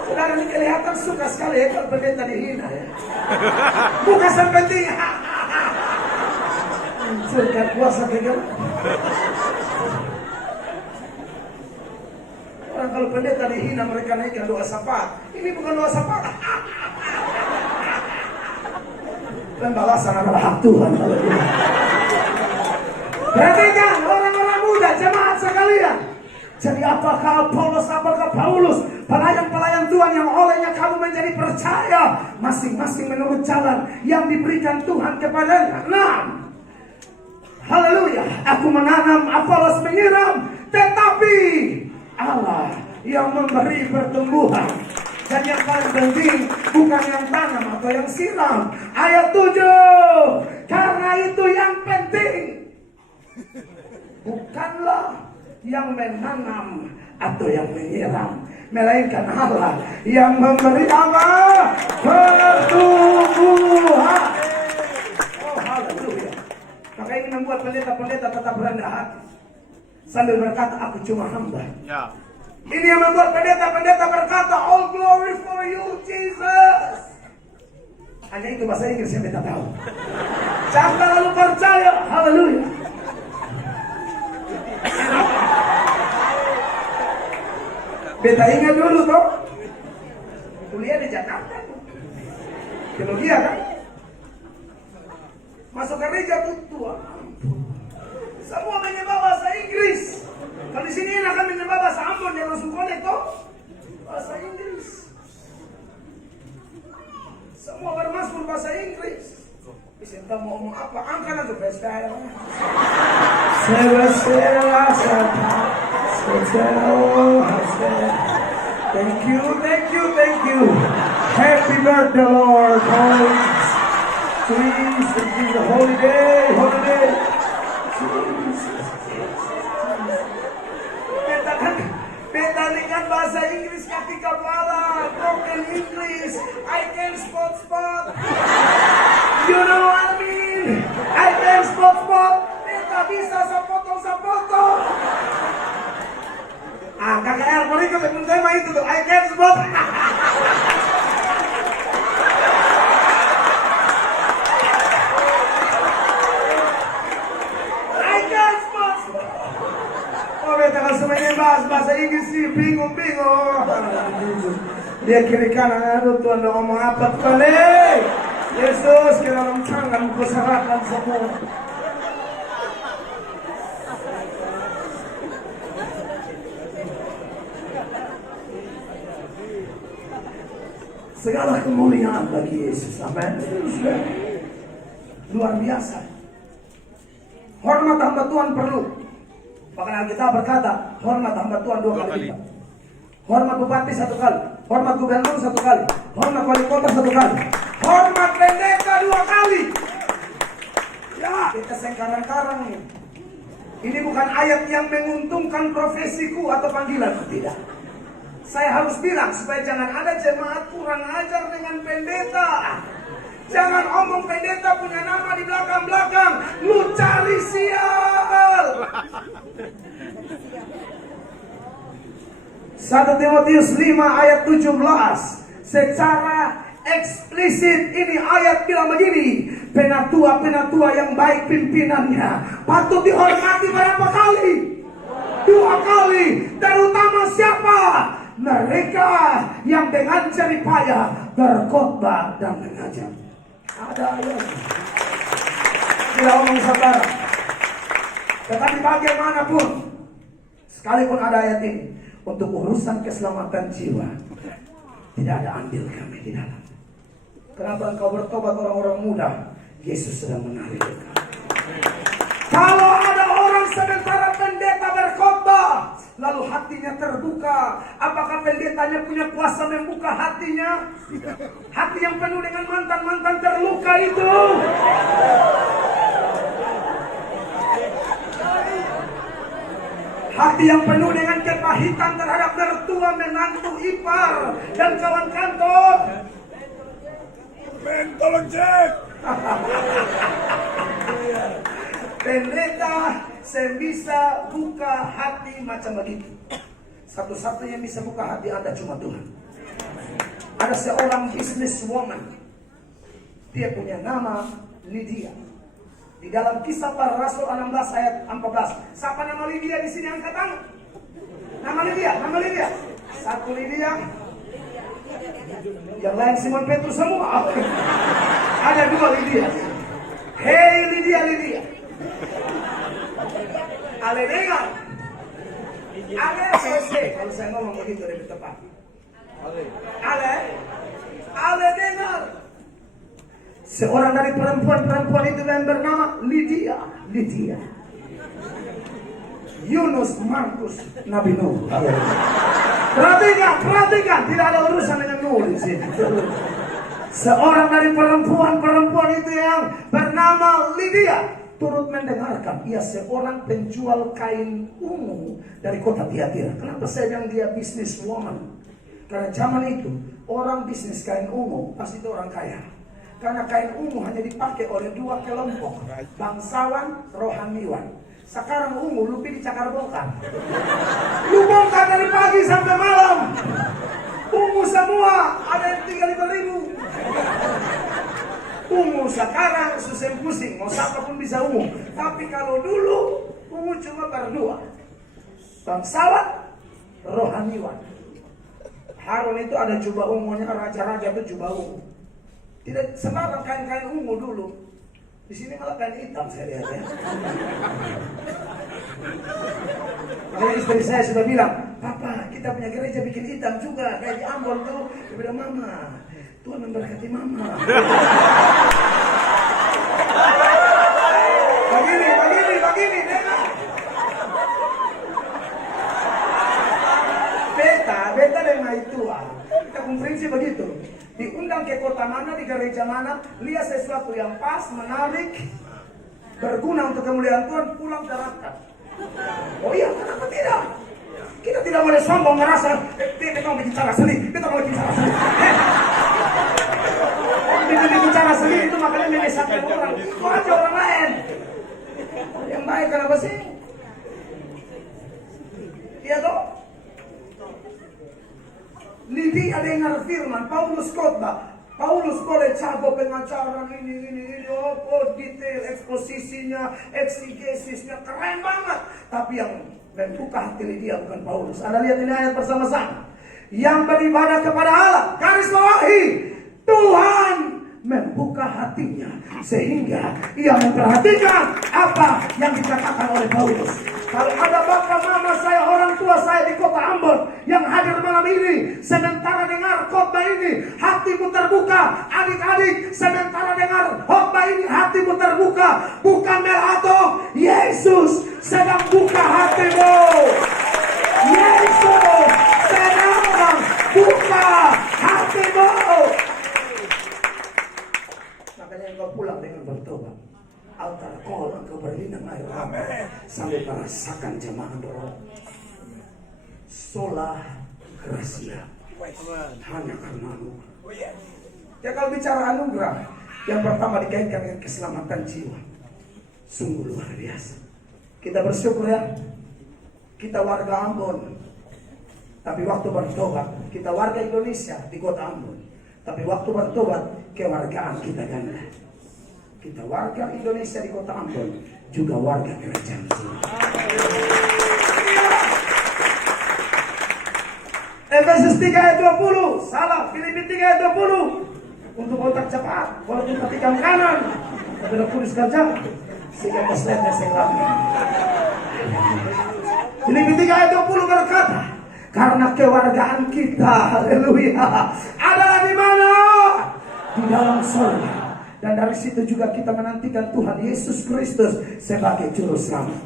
Saudara ini kelihatan suka sekali ya kalau pendeta dihina ya. Muka saya penting. Surga kuasa kegal. Orang kalau pendeta dihina mereka naikkan doa syafaat. Ini bukan doa syafaat. Dan balasan adalah hak Tuhan. Perhatikan orang-orang muda, jemaat sekalian. Jadi apakah Apolos, apakah Paulus, pelayan-pelayan Tuhan yang olehnya kamu menjadi percaya, masing-masing menurut jalan yang diberikan Tuhan kepadanya. 6. Haleluya. Aku menanam, Apolos menyiram, tetapi Allah yang memberi pertumbuhan. Dan yang paling penting bukan yang tanam atau yang siram. Ayat 7. Karena itu yang penting bukanlah yang menanam atau yang menyiram, melainkan Allah yang memberi apa? Pertumbuhan. Oh haleluya. Maka ini membuat pendeta-pendeta tetap rendah hati sambil berkata, aku cuma hamba. Ya. Ini yang membuat pendeta-pendeta berkata, all glory for you Jesus. Hanya itu bahasa Inggris yang beta tahu. Jangan terlalu percaya. Haleluya. Beta ingat dulu toh, kuliah di Jakarta, teologi kan, masuk gereja tuh tua, semua menyembah bahasa Inggris. Kalau di sini akan menyembah bahasa Ambon yang langsung kolek toh, bahasa Inggris. Semua bermasmur bahasa Inggris. Bisa entah mau ngomong apa, angkat aja freestyle. Thank you, thank you, thank you. Happy birthday, Lord. Please, it is a holiday, holiday. Beta dengan bahasa Inggris kaki kepala, broken English, I can spot. You know what I mean? I can spot. Beta bisa sepotong. KKR, mereka pun tema itu tuh, I can spot. I can spot. Oh, beta kalau semuanya bahasa Inggris sih, bingung. Dia kiri kanan, aduh Tuhan udah ngomong apa balik. Yesus, ke dalam tangan ku serahkan semua. Segala kemuliaan bagi Yesus. Amin. Luar biasa. Hormat hamba Tuhan perlu. Bahkan Alkitab berkata, hormat hamba Tuhan 2 kali lipat. Hormat bupati 1 kali, hormat gubernur 1 kali, hormat wali kota 1 kali, hormat pendeta 2 kali. Ya, kita sekarang-karang nih. Ini bukan ayat yang menguntungkan profesiku atau panggilanku, tidak. Saya harus bilang supaya jangan ada jemaat kurang ajar dengan pendeta. Jangan omong pendeta punya nama di belakang-belakang. Lu cari sial. 1 Timotius 5 ayat 17 secara eksplisit ini ayat bilang begini, penatua yang baik pimpinannya patut dihormati berapa kali? 2 kali. Terutama siapa? Mereka yang dengan jerih payah berkhotbah dan mengajar. Ada ayat. Tidak omong saudara. Tetapi bagaimanapun, sekalipun ada ayat ini, untuk urusan keselamatan jiwa tidak ada andil kami di dalam. Kenapa engkau bertobat orang-orang muda? Yesus sedang menarik engkau. Kalau ada orang sementara pendeta berkhotbah lalu hatinya terbuka, apakah pendetanya punya kuasa membuka hatinya? Hati yang penuh dengan mantan-mantan terluka itu. Hati yang penuh dengan kepahitan terhadap mertua, menantu, ipar, dan kawan kantor. Men, tolong cek. Pendeta sebisa buka hati macam begitu. Satu-satunya yang bisa buka hati Anda cuma Tuhan. Ada seorang businesswoman. Dia punya nama Lydia. Di dalam Kisah Para Rasul 16 ayat 14. Siapa nama Lydia di sini, angkat tangan? Nama Lydia. Satu Lydia. Yang lain Simon Petrus semua. Ada 2 Lydia. Hei Lydia. Ale dengar. Ale selesai. Kalau saya ngomong begitu lebih tepat. Ale dengar. Seorang dari perempuan itu yang bernama Lydia. Yunus, Markus, Nabi Nuh. Perhatikan, tidak ada urusan dengan Nuh di sini. Seorang dari perempuan itu yang bernama Lydia turut mendengarkan. Ia seorang penjual kain ungu dari kota Tiatira. Kenapa saya bilang dia businesswoman? Karena zaman itu orang bisnis kain ungu pasti itu orang kaya. Karena kain ungu hanya dipakai oleh 2 kelompok, bangsawan, rohaniwan. Sekarang ungu lu pilih cakar bongkar. Lu bongkar dari pagi sampai malam. Ungu semua, ada yang tinggal 5.000. Ungu sekarang susah pusing, mau siapa pun bisa ungu. Tapi kalau dulu ungu cuma berdua, bangsawan, rohaniwan. Harun itu ada jubah ungunya, raja-raja itu jubah ungu. Tidak sembarang kain-kain ungu dulu. Di sini malah kain hitam saya lihat ya. Makanya istri saya sudah bilang, Papa kita punya gereja bikin hitam juga kayak di Ambon tuh. Dia bilang, Mama, Tuhan memberkati Mama. Begini, dengar. Beta dengan itu kita prinsip begitu. Diundang ke kota mana, di gereja mana, lihat sesuatu yang pas, menarik, berguna untuk kemuliaan Tuhan, pulang terapkan. Oh iya, kenapa tidak? Kita tidak boleh sombong ngerasa, kita mau bicara seni, kita mau bicara seni. Bicara seni itu makanya menyesatkan orang. Kok aja orang lain? Yang baik kenapa sih? Iya toh? dia dengar firman, Paulus khotbah. Paulus boleh cabut pengajaran ini, detail eksposisinya, eksegesisnya keren banget. Tapi yang membuka hati dia bukan Paulus. Anda lihat ini ayat bersama-sama. Yang beribadah kepada Allah, garis bawahi, Tuhan membuka hatinya sehingga ia memperhatikan apa yang dikatakan oleh Paulus. Kalau ada bapak mama saya, orang tua saya di kota Ambon yang hadir malam ini, sementara dengar khotbah ini hatimu terbuka. Adik-adik, sementara dengar khotbah ini hatimu terbuka. Bukan melato, Yesus sedang buka hatimu. Yesus sedang buka hatimu. Makanya engkau pulang dengan bertobat. Altar kol engkau berlinang air sampai merasakan jemaah roh. Sola gracia, hanya karena anugerah. Ya, kalau bicara anugerah, yang pertama dikaitkan dengan keselamatan jiwa. Sungguh luar biasa. Kita bersyukur ya, kita warga Ambon. Tapi waktu bertobat, kita warga Indonesia di kota Ambon. Tapi waktu bertobat, kewargaan kita ganda. Kita warga Indonesia di kota Ambon, juga warga kerajaan Tuhan. Efesus 3 ayat 20, salah, Filipi 3 ayat 20. Untuk otak cepat, walaupun ketikam kanan, tapi Roh Kudus kerja, sehingga keselatnya selama. Filipi 3 ayat 20 berkata, karena kewargaan kita, haleluya, adalah di mana? Di dalam surga. Dan dari situ juga kita menantikan Tuhan Yesus Kristus sebagai juru selamat.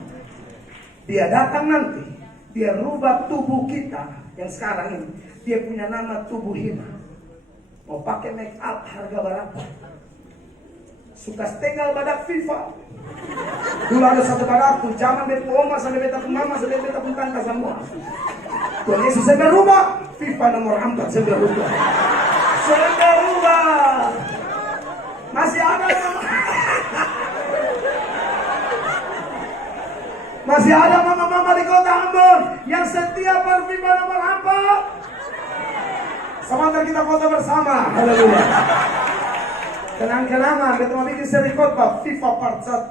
Dia datang nanti, dia rubah tubuh kita yang sekarang ini. Dia punya nama tubuh hina. Mau pakai make up harga berapa? Suka tinggal badak FIFA. Dulu ada satu badak tuh, zaman betu oma sampai beta pun mama sampai beta pun tangka semua. Tuhan Yesus saya berubah, FIFA nomor 4 saya berubah. Saya berubah. Masih ada masih ada mama-mama di kota Ambon yang setia berFIFA nomor 4. Semangat kita foto bersama. Haleluya. Kenang-kenangan kita mau bikin seri khotbah FIFA part 1.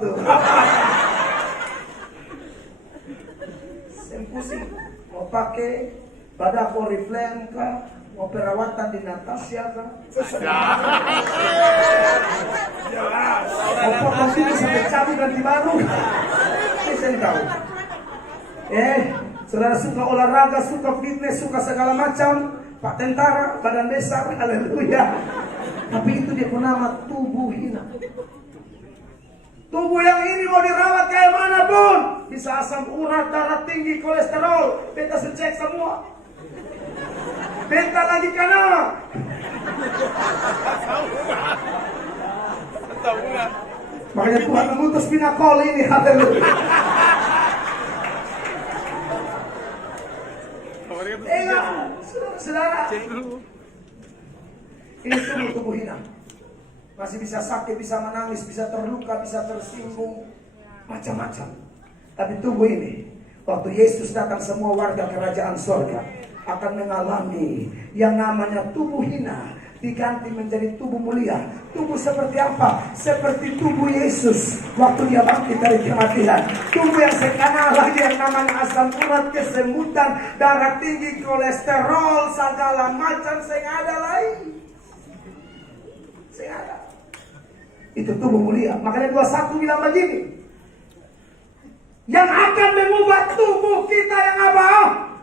Sempusi mau pakai badak Oriflame kah? Mau perawatan di Natasha kah? Mau potong dulu sampai cabai ganti baru. Saya tahu. Saudara suka olahraga, suka fitness, suka segala macam, Pak Tentara, badan besar, haleluya. Tapi itu dia nama tubuh hina. Tubuh yang ini mau dirawat kayak mana pun, bisa asam urat, darah tinggi, kolesterol, beta cek semua. Beta lagi kena. Makanya Tuhan mengutus pinakol ini, haleluya. Saudara, ini tubuh hina. Masih bisa sakit, bisa menangis, bisa terluka, bisa tersinggung, macam-macam. Tapi tubuh ini, waktu Yesus datang, semua warga kerajaan sorga akan mengalami yang namanya tubuh hina diganti menjadi tubuh mulia. Tubuh seperti apa? Seperti tubuh Yesus waktu dia bangkit dari kematian. Tubuh yang sekarang lagi yang namanya asam urat, kesemutan, darah tinggi, kolesterol, segala macam sehingga ada lain. Sehingga ada. Itu tubuh mulia. Makanya 21 bilang begini, yang akan mengubah tubuh kita yang apa?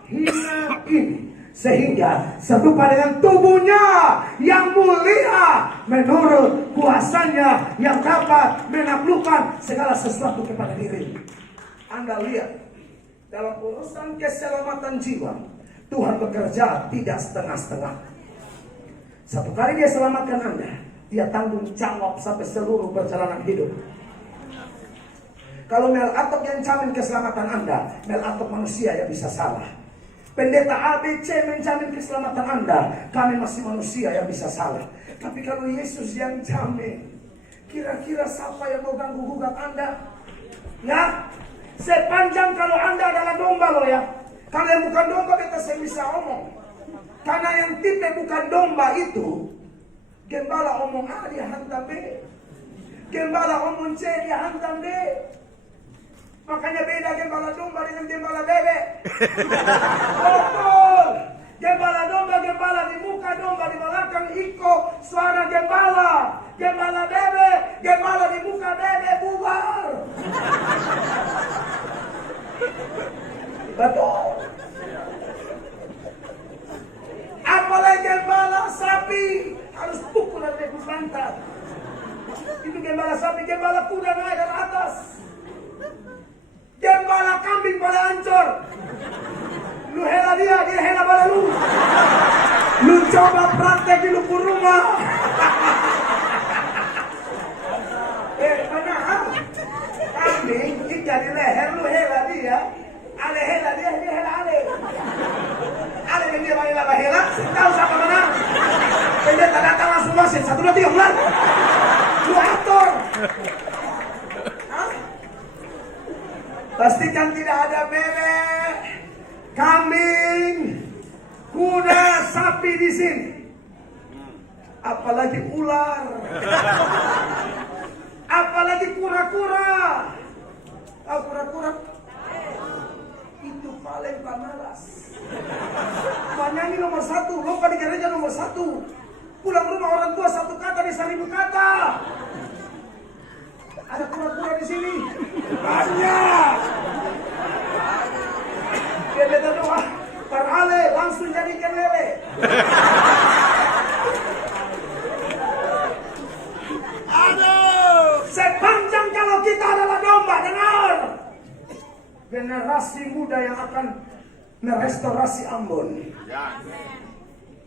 Hina ini, sehingga serupa dengan tubuhnya yang mulia menurut kuasanya yang dapat menaklukkan segala sesuatu kepada diri. Anda lihat, dalam urusan keselamatan jiwa, Tuhan bekerja tidak setengah-setengah. Satu kali dia selamatkan Anda, dia tanggung jawab sampai seluruh perjalanan hidup. Kalau Mel Atok yang jamin keselamatan Anda, Mel Atok manusia yang bisa salah. Pendeta ABC menjamin keselamatan Anda, kami masih manusia yang bisa salah. Tapi kalau Yesus yang jamin, kira-kira siapa yang mau ganggu gugat Anda? Ya, sepanjang kalau Anda adalah domba loh ya. Kalau yang bukan domba kita saya bisa omong. Karena yang tipe bukan domba itu, gembala omong A dia hantam B, gembala omong C dia hantam D. Makanya beda gembala domba dengan gembala bebek. Betul. Gembala domba, gembala di muka, domba di belakang, ikut suara gembala. Gembala bebek, gembala di muka bebek, bubar. Betul. Apalagi gembala sapi, harus pukul dan lebih pantat. Itu gembala sapi, gembala kuda naik dari atas. Gembala kambing pada hancur. Lu hela dia hela pada lu. Lu coba praktek di lumpur rumah. Mana? Kambing ikat di leher, lu hela dia. Ale hela dia hela ale. Ale dia hela, tahu siapa menang. Pendeta datang langsung wasit, 1, 2, 3, mulai. Lu atur. Pastikan tidak ada bebek, kambing, kuda, sapi di sini. Apalagi ular. Apalagi kura-kura. Tahu kura-kura? Itu paling pemalas. Penyanyi nomor 1, lomba di gereja nomor 1. Pulang rumah orang tua 1 kata bisa 1000 kata. Ada kura-kura di sini. Banyak. Dia beda doa. Parale langsung jadikan lele. Aduh. Sepanjang kalau kita adalah domba, dengar. Generasi muda yang akan merestorasi Ambon.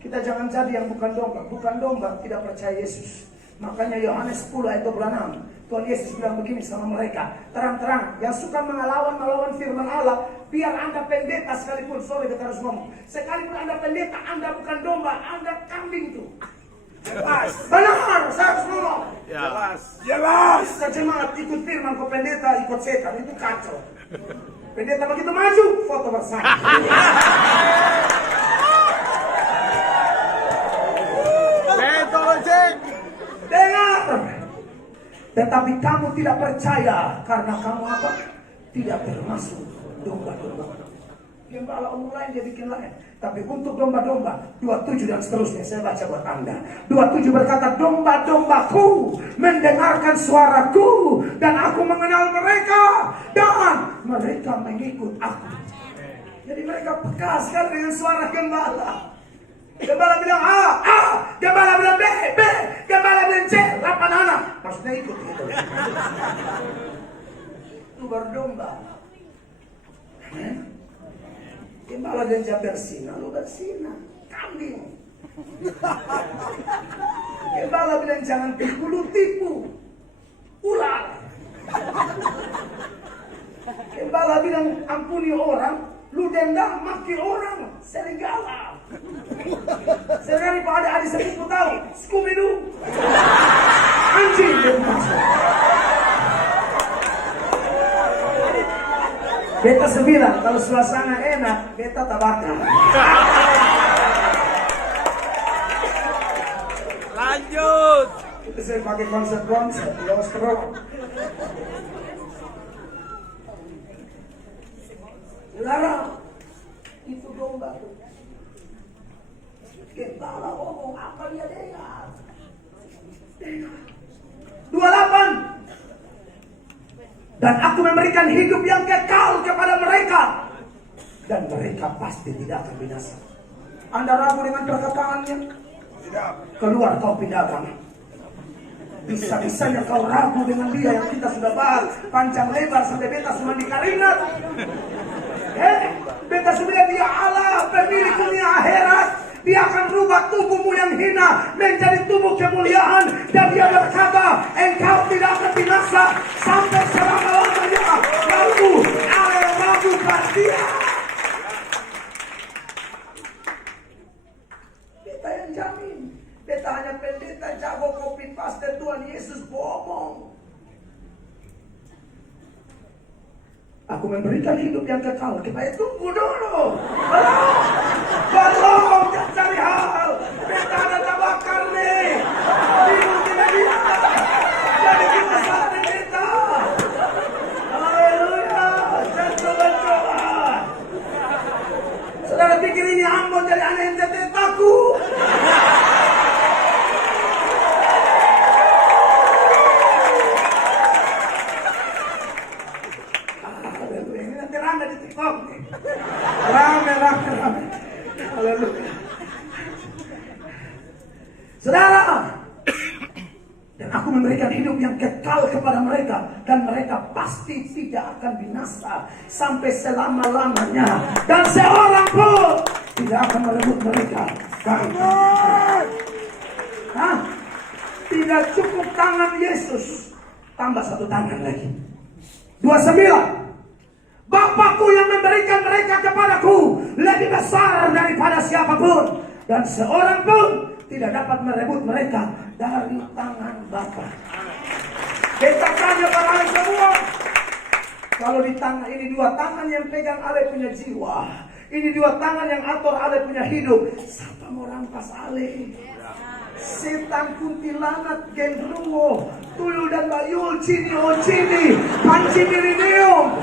Kita jangan jadi yang bukan domba. Bukan domba tidak percaya Yesus. Makanya Yohanes 10 ayat 26. Tuhan Yesus bilang begini sama mereka, terang-terang yang suka melawan firman Allah, biar Anda pendeta sekalipun, sorry kita harus ngomong, sekalipun Anda pendeta, Anda bukan domba, Anda kambing tuh. Jelas. Benar, saya harus ngomong. Jelas. Jemaat ikut firman kok pendeta ikut setan, itu kacau. Pendeta begitu maju, foto bersama. Dengar. Tetapi kamu tidak percaya karena kamu apa? Tidak termasuk domba-domba. Gembala umum lain dia bikin lain. Tapi untuk domba-domba 27 dan seterusnya saya baca buat Anda. 27 berkata, domba-dombaku mendengarkan suaraku dan aku mengenal mereka dan mereka mengikut aku. Jadi mereka peka sekali dengan suara gembala. Gembala bilang A, gembala bilang B, gembala bilang C, 8 anak. Maksudnya ikut gitu. Itu berdomba. Gembala dia bersina, lu bersina. Kambing. Gembala bilang jangan tipu, lu tipu. Ular. Gembala bilang ampuni orang, lu dendam maki orang. Serigala. Serigala pada adik sepupu tahu, Scooby-Doo. Anjing dia masuk. Beta 9, kalau suasana enak, beta tabakar. Lanjut. Itu saya pakai konsep Lostro. Larang. Itu domba. Gembala ngomong apa dia dengar. 28. Dan aku memberikan hidup yang kekal kepada mereka. Dan mereka pasti tidak akan binasa. Anda ragu dengan perkataannya? Tidak. Keluar kau pindahkan. Bisa-bisanya kau ragu dengan dia yang kita sudah bahas panjang lebar sampai beta semua dikarinat. Beta sudah dia Allah pemilik dunia akhirat. Dia akan rubah tubuhmu yang hina menjadi tubuh kemuliaan. Dan dia berkata, engkau tidak akan binasa sampai selama-lamanya. Kamu ragukan dia. Beta yang jamin. Beta hanya pendeta jago copy paste Tuhan Yesus bohong. Aku memberikan hidup yang kekal. Kita tunggu dulu. Belum cari hal. Beta ada tabakar nih. Bingung tidak dia. Jadi kita saat kita. Haleluya. Coba. Saudara pikir ini Ambon jadi anak NTT takut. Rame. Haleluya. Saudara, dan aku memberikan hidup yang kekal kepada mereka, dan mereka pasti tidak akan binasa sampai selama-lamanya, dan seorang pun tidak akan merebut mereka. Tidak cukup tangan Yesus, tambah satu tangan lagi. 29. Bapakku yang memberikan mereka kepadaku lebih besar daripada siapapun, dan seorang pun tidak dapat merebut mereka dari tangan Bapa. Kita tanya para semua, kalau di tangan ini dua tangan yang pegang Ale punya jiwa, ini dua tangan yang atur Ale punya hidup, siapa mau rampas Ale? Setan, kuntilanak, genderuwo, tuyul dan bayul, cini panci milenium.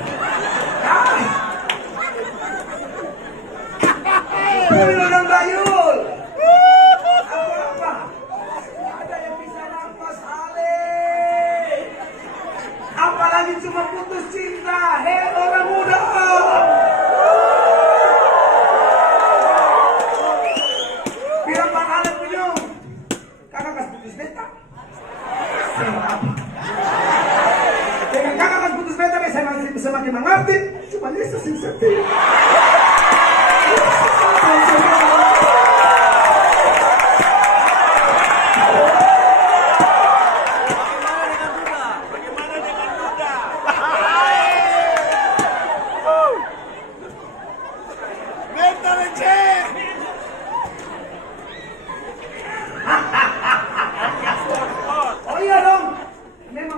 Tuyul dan bayul. Apa? Ada yang bisa rampas Ale. Apalagi cuma putus cinta. Hei orang muda. Bilang Bang Ale punya. Kakak kasih putus beta. Dengan kakak kasih putus beta, saya semakin mengerti. Cuma Yesus yang setia.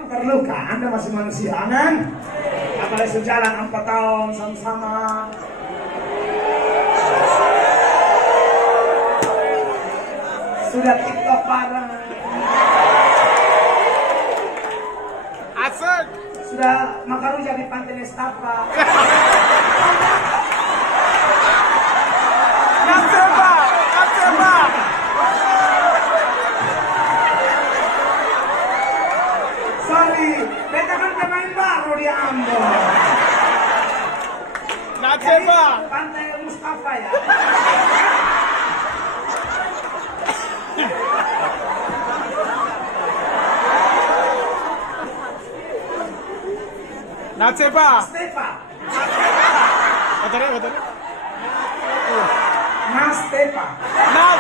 Terluka, Anda masih manusia, kan? Apalagi sejalan 4 tahun sama-sama. Sudah TikTok bareng. Asik. Sudah makan rujak di Pantai Nestapa. Kaceba. Sorry, beta kan pemain baru di Ambon. Kaceba. Pantai Mustafa ya. Kaceba. Stepa. Betul. Mas Stepa. Nah.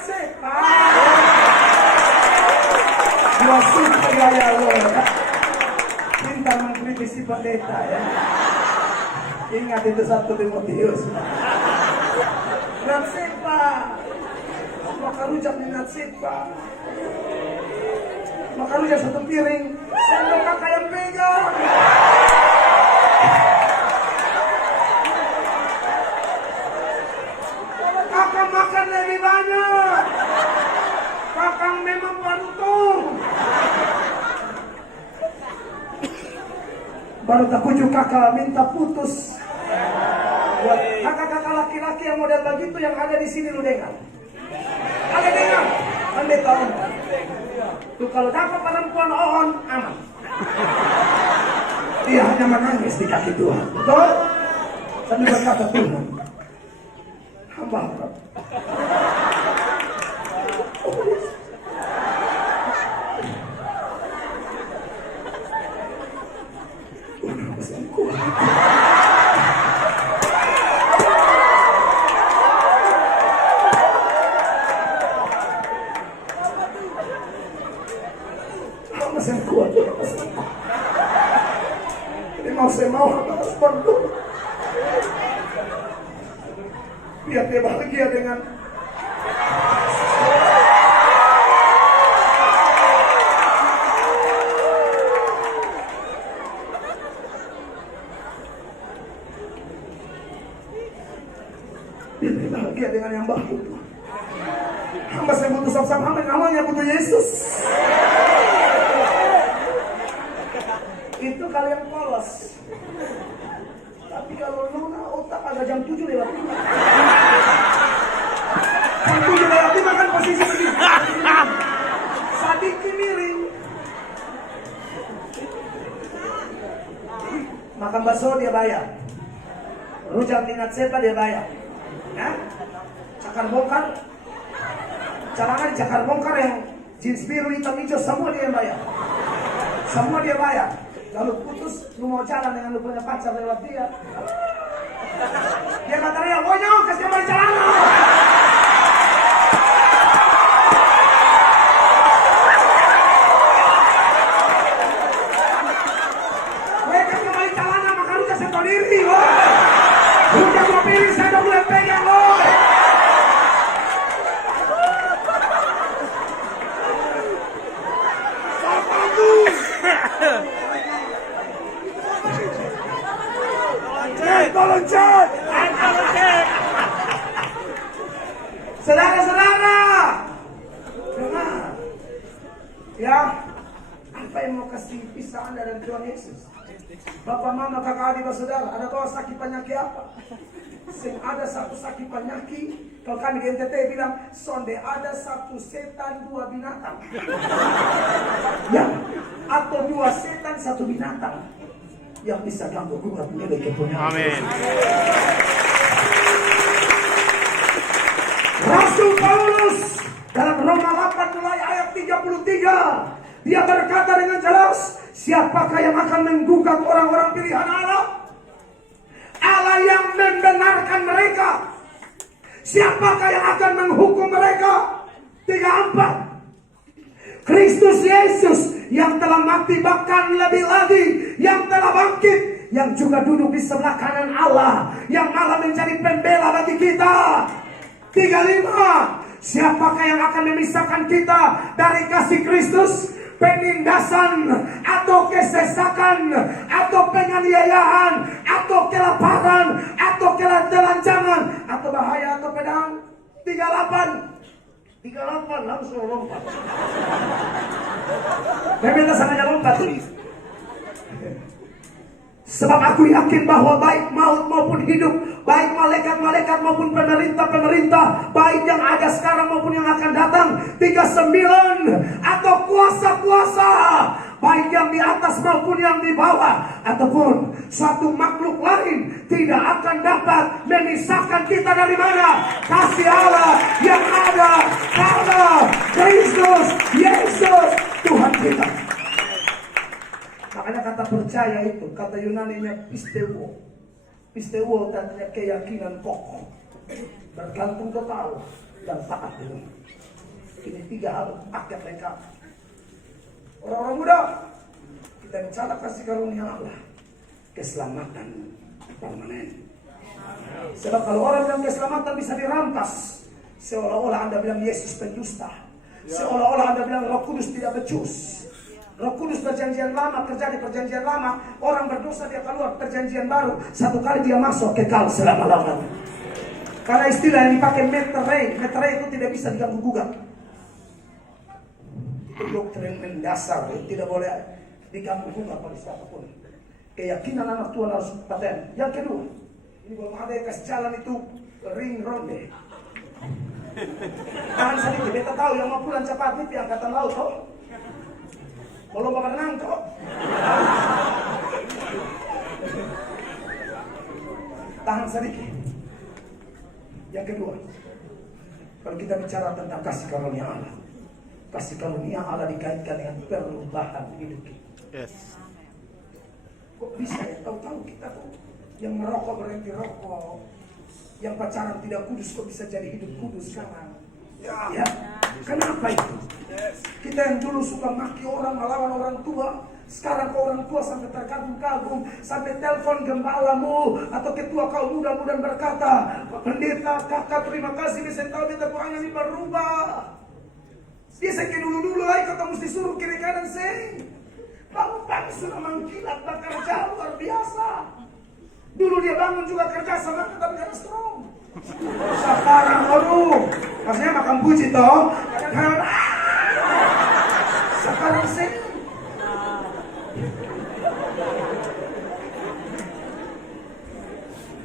Sepa. Dua suka gaya lo ya. Cinta mengkritisi pendeta ya. Ingat itu 1 Timotius. Natsepa. Maka rujak di Natsepa. Maka rujak 1 piring. Sendok kakak yang pegang. Kakak makan lebih banyak. Kakak memang beruntung. Baru tak kunjung kakak minta putus. Buat kakak-kakak laki-laki yang model begitu yang ada di sini lu dengar. Ada dengar? Anda tahu? Tuh kalau dapat perempuan on aman. Dia hanya menangis di kaki Tuhan. Betul? Sambil berkata Tuhan. Hamba. Masih kuat, ini saya mau harus perlu. Biar dia bahagia dengan sama awalnya butuh Yesus. Itu kalian polos. Tapi kalau nona otak ada jam 7 lewat 5. Jam 7 lewat 5 kan posisi begini. Sadiki miring. Makan bakso dia bayar. Rujak minat seta dia bayar. Ya? Cakar bongkar. Celana cakar bongkar yang jeans biru hitam hijau semua dia yang bayar. Semua dia bayar. Lalu putus, lu mau jalan dengan lu punya pacar lewat dia. Dia kata dia, "Oh nyok, kasih kembali celana." Mereka kembali celana, maka lu kasih tau diri, woy. Lu jangan mau pilih, saya udah mulai pegang, woy. Tolong cek. Saudara-saudara, dengar. Ya, apa yang mau kasih pisah Anda dan Tuhan Yesus? Bapak, mama, kakak, adik, saudara, ada bawa sakit penyakit apa? Ada satu sakit penyakit. Kalau kami di NTT bilang, sonde ada satu setan dua binatang. Ya, atau dua setan satu binatang yang bisa ganggu gugat milik kepunyaan. Amin. Rasul Paulus dalam Roma 8 mulai ayat 33, dia berkata dengan jelas, siapakah yang akan menggugat orang-orang pilihan Allah? Allah yang membenarkan mereka. Siapakah yang akan menghukum mereka? 34. Kristus Yesus yang telah mati, bahkan lebih lagi yang telah bangkit, yang juga duduk di sebelah kanan Allah, yang malah menjadi pembela bagi kita. 35. Siapakah yang akan memisahkan kita dari kasih Kristus? Penindasan atau kesesakan atau penganiayaan atau kelaparan atau ketelanjangan atau bahaya atau pedang. 38 langsung lompat. Memang sangatnya lompat. Sebab aku yakin bahwa baik maut maupun hidup, baik malaikat-malaikat maupun pemerintah-pemerintah, baik yang ada sekarang maupun yang akan datang, 39, atau kuasa-kuasa, baik yang di atas maupun yang di bawah, ataupun suatu makhluk lain, tidak akan dapat memisahkan kita dari mana? Kasih Allah yang ada karena Kristus Yesus Tuhan kita. Makanya kata percaya itu, kata Yunani-nya pisteuo. Pisteuo artinya keyakinan kokoh, bergantung total dan taat ini. Ini 3 hal paket lengkap. Orang-orang muda, kita bicara kasih karunia Allah, keselamatan permanen. Sebab kalau orang bilang keselamatan bisa dirampas, seolah-olah Anda bilang Yesus pendusta, seolah-olah Anda bilang Roh Kudus tidak becus. Roh Kudus perjanjian lama, kerja di perjanjian lama, orang berdosa dia keluar perjanjian baru, satu kali dia masuk kekal selama-lamanya. Karena istilah yang dipakai meterei itu tidak bisa diganggu gugat. Itu doktrin mendasar, tidak boleh diganggu gugat oleh siapapun. Keyakinan anak Tuhan harus paten. Yang kedua, ini belum ada yang kasih jalan itu ring ronde. Tahan sedikit, beta tahu yang mau pulang cepat itu angkatan laut toh. Mau lomba berenang kok. Tahan sedikit. Yang kedua, kalau kita bicara tentang kasih karunia Allah, kasih karunia Allah dikaitkan dengan perubahan hidup kita. Yes. Kok bisa ya? Tahu-tahu kita kok yang merokok berhenti rokok, yang pacaran tidak kudus kok bisa jadi hidup kudus sekarang? Ya, kenapa itu? Kita yang dulu suka maki orang, melawan orang tua, sekarang ke orang tua sampai terkagum-kagum, sampai telepon gembalamu atau ketua kaum muda berkata, pendeta, kakak terima kasih bisa tahu beta doanya ini berubah. Biasa ke dulu-dulu lagi kata mesti suruh kiri kanan seng. Bangun pagi sudah mengkilat bekerja luar biasa. Dulu dia bangun juga kerja sama tapi tidak strong. Sekarang aduh, maksudnya makan buji toh. Kadang-kadang sekarang sih.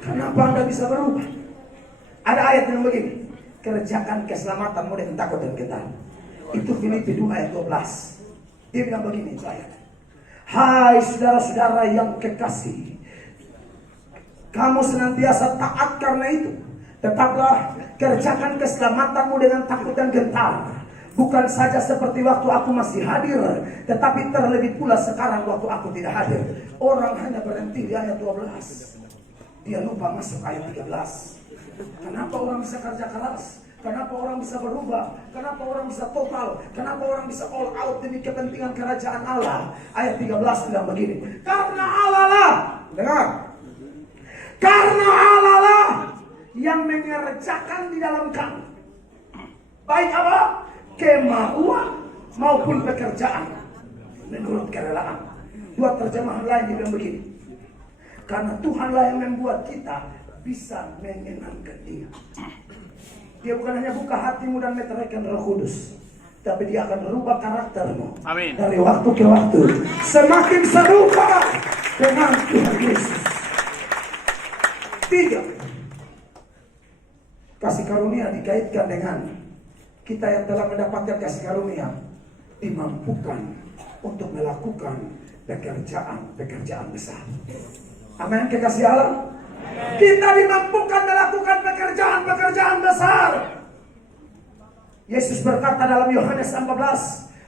Kenapa Anda bisa berubah? Ada ayat yang begini, kerjakan keselamatanmu dengan takut dan gentar. Itu Filipi 2 ayat 12. Dia bilang begini, itu ayat. Hai saudara-saudara yang kekasih, kamu senantiasa taat karena itu. Tetaplah kerjakan keselamatanmu dengan takut dan gentar. Bukan saja seperti waktu aku masih hadir, tetapi terlebih pula sekarang waktu aku tidak hadir. Orang hanya berhenti di ayat 12. Dia lupa masuk ayat 13. Kenapa orang bisa kerja keras? Kenapa orang bisa berubah? Kenapa orang bisa total? Kenapa orang bisa all out demi kepentingan kerajaan Allah? Ayat 13 bilang begini. Karena Allah lah, dengar. Karena Allah lah yang mengerjakan di dalam kamu, baik apa? Kemauan maupun pekerjaan menurut kerelaan. Dua terjemahan lain bilang begini. Karena Tuhanlah yang membuat kita bisa menyenangkan Dia. Dia bukan hanya buka hatimu dan meteraikan Roh Kudus, tapi Dia akan merubah karaktermu. Amin. Dari waktu ke waktu semakin serupa dengan Tuhan Yesus. 3. Kasih karunia dikaitkan dengan kita yang telah mendapatkan kasih karunia dimampukan untuk melakukan pekerjaan-pekerjaan besar. Amin, kekasih Allah. Kita dimampukan melakukan pekerjaan-pekerjaan besar. Yesus berkata dalam Yohanes 14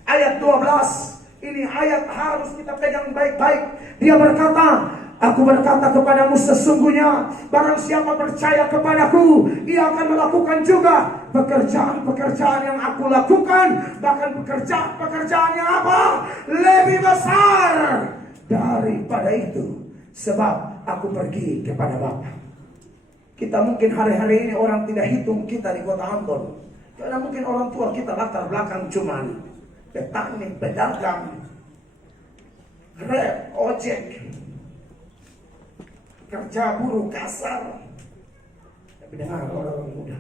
ayat 12. Ini ayat harus kita pegang baik-baik. Dia berkata, aku berkata kepadamu sesungguhnya barang siapa percaya kepadaku, ia akan melakukan juga pekerjaan-pekerjaan yang aku lakukan. Bahkan pekerjaan-pekerjaan yang apa? Lebih besar daripada itu. Sebab aku pergi kepada Bapa. Kita mungkin hari-hari ini orang tidak hitung kita di kota Ambon, karena mungkin orang tua kita latar belakang cuman petani, pedagang, grab, ojek, kerja buruh kasar. Tapi dengar orang-orang muda,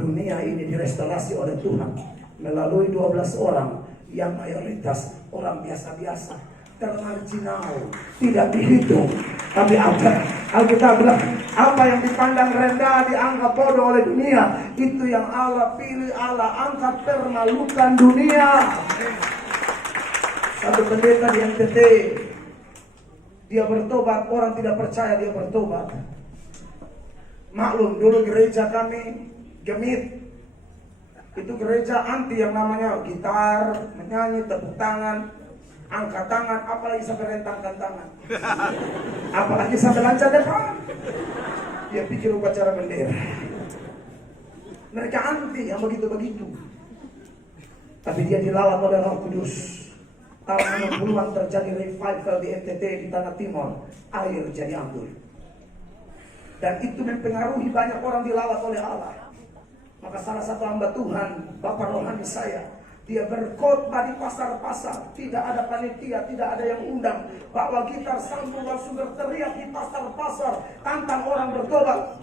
dunia ini direstorasi oleh Tuhan melalui 12 orang yang mayoritas orang biasa-biasa, termarginal, tidak dihitung. Tapi apa? Alkitab bilang, apa yang dipandang rendah dianggap bodoh oleh dunia, itu yang Allah pilih, Allah angkat permalukan dunia. Satu pendeta di NTT, dia bertobat, orang tidak percaya dia bertobat. Maklum, dulu gereja kami gemit. Itu gereja anti yang namanya gitar, menyanyi, tepuk tangan, angkat tangan, apalagi sampai rentangkan tangan, apalagi sampai lancar depan. Dia pikir upacara bendera. Mereka anti yang begitu-begitu. Tapi dia dilawat oleh Roh Kudus. Tahun 60-an terjadi revival di NTT di Tanah Timur, air jadi anggur. Dan itu mempengaruhi banyak orang dilawat oleh Allah. Maka salah satu hamba Tuhan, Bapak rohani saya, dia berkhotbah di pasar-pasar, tidak ada panitia, tidak ada yang undang, bawa gitar sambil langsung berteriak di pasar-pasar, tantang orang bertobat.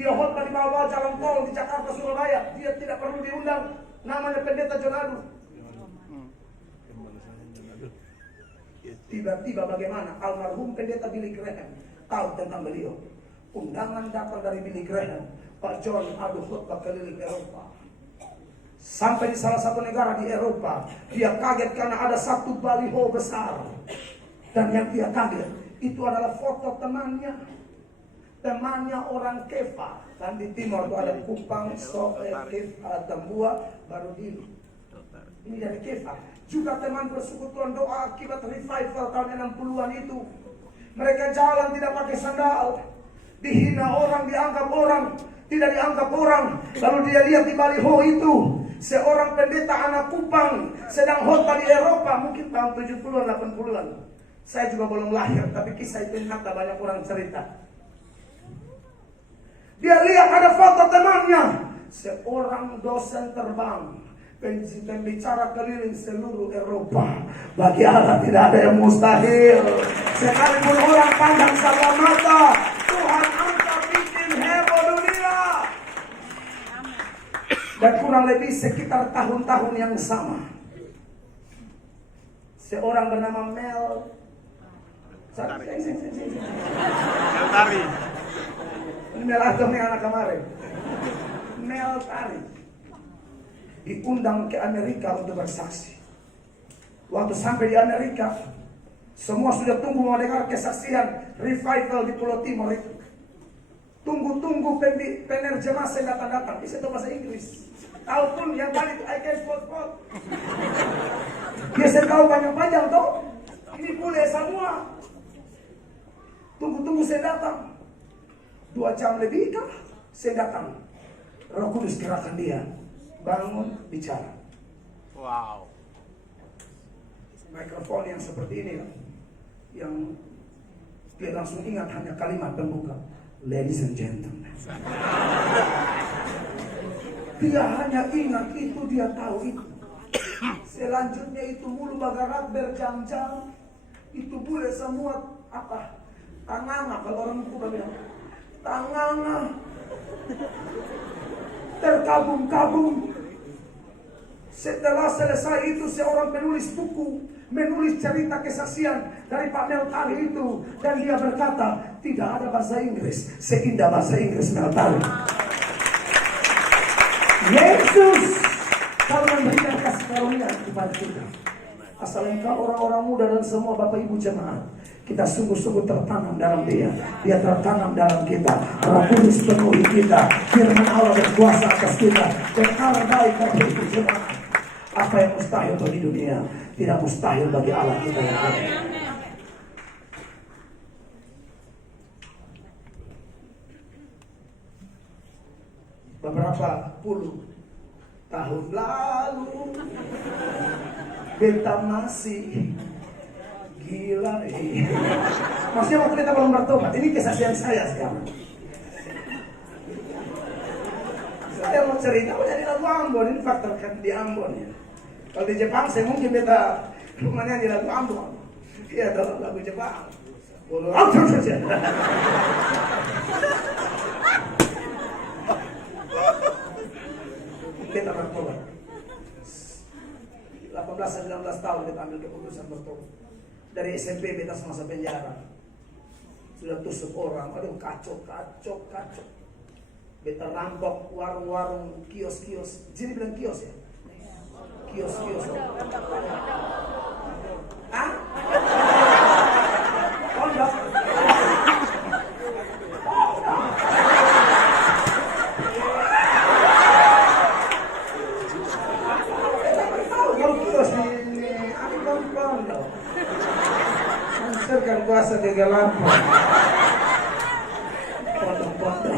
Dia khotbah di bawah jalan tol di Jakarta Surabaya, dia tidak perlu diundang, namanya pendeta Jonadu. Tiba-tiba bagaimana almarhum pendeta Billy Graham tahu tentang beliau. Undangan datang dari Billy Graham, Pak John adu khotbah keliling Eropa. Sampai di salah satu negara di Eropa, dia kaget karena ada satu baliho besar. Dan yang dia kaget, itu adalah foto temannya. Temannya orang Kefa. Dan di timur itu ada Kupang, Soe, Kefa, Tambua, baru Dili. Ini dari Kefa. Juga teman persekutuan doa akibat revival tahun 60-an itu. Mereka jalan tidak pakai sandal. Dihina orang, dianggap orang, tidak dianggap orang. Lalu dia lihat di baliho itu, seorang pendeta anak Kupang sedang khotbah di Eropa, mungkin tahun 70-an, 80-an. Saya juga belum lahir, tapi kisah itu nyata, banyak orang cerita. Dia lihat ada foto temannya, seorang dosen terbang, pembicara keliling seluruh Eropa. Bagi Allah tidak ada yang mustahil. Sekalipun orang pandang salah mata, Tuhan angkat bikin heboh dunia. Dan kurang lebih sekitar tahun-tahun yang sama, seorang bernama Mel Tari. ini Mel Atong yang anak kemarin, Mel Tari diundang ke Amerika untuk bersaksi. Waktu sampai di Amerika, semua sudah tunggu mendengar kesaksian revival di Pulau Timur itu. Tunggu penerjemah saya datang-datang. Bisa tahu bahasa Inggris. Tahu pun yang tadi itu I can spot. Biasa tahu panjang-panjang toh. Ini boleh semua. Tunggu saya datang. 2 jam lebih kah? Saya datang. Roh Kudus gerakan dia. Bangun, bicara. Wow. Mikrofon yang seperti ini lah, yang dia langsung ingat hanya kalimat pembuka, ladies and gentlemen. Dia hanya ingat itu, dia tahu itu. Selanjutnya itu mulu bagarat berjam-jam, itu boleh semua apa? Tanganga, kalau orang Kuba bilang tanganga, terkabung-kabung. Setelah selesai itu seorang penulis buku menulis cerita kesaksian dari Pak Mel Tari itu, dan dia berkata tidak ada bahasa Inggris seindah bahasa Inggris Mel Tari. Yesus kalau memberikan kasih karunia kepada kita, asal engkau orang-orang muda dan semua Bapak Ibu jemaat, kita sungguh-sungguh tertanam dalam dia tertanam dalam kita. Roh Kudus penuhi kita, firman Allah berkuasa atas kita, dan Allah baik Bapak Ibu jemaat. Apa yang mustahil bagi dunia tidak mustahil bagi Allah kita yang ada. Beberapa puluh tahun lalu beta masih gila. Maksudnya waktu kita belum bertobat. Ini kesaksian saya sekarang. Saya mau cerita dari lagu Ambon. Ini faktor kan di Ambon ya. Kalau di Jepang saya mungkin beta rumahnya di lagu Ambon. Iya dong, lagu Jepang. Beta bertobat 18-19 tahun kita ambil keputusan bertobat. Dari SMP beta semasa penjara, sudah tusuk orang, aduh kacau. Beta rampok warung-warung, kios-kios. Sini bilang kios ya? Kios-kios. Hah? Pondok. Kios ini, aku pondok. Mencerkan kuasa kegelapan. Pondok-pondok.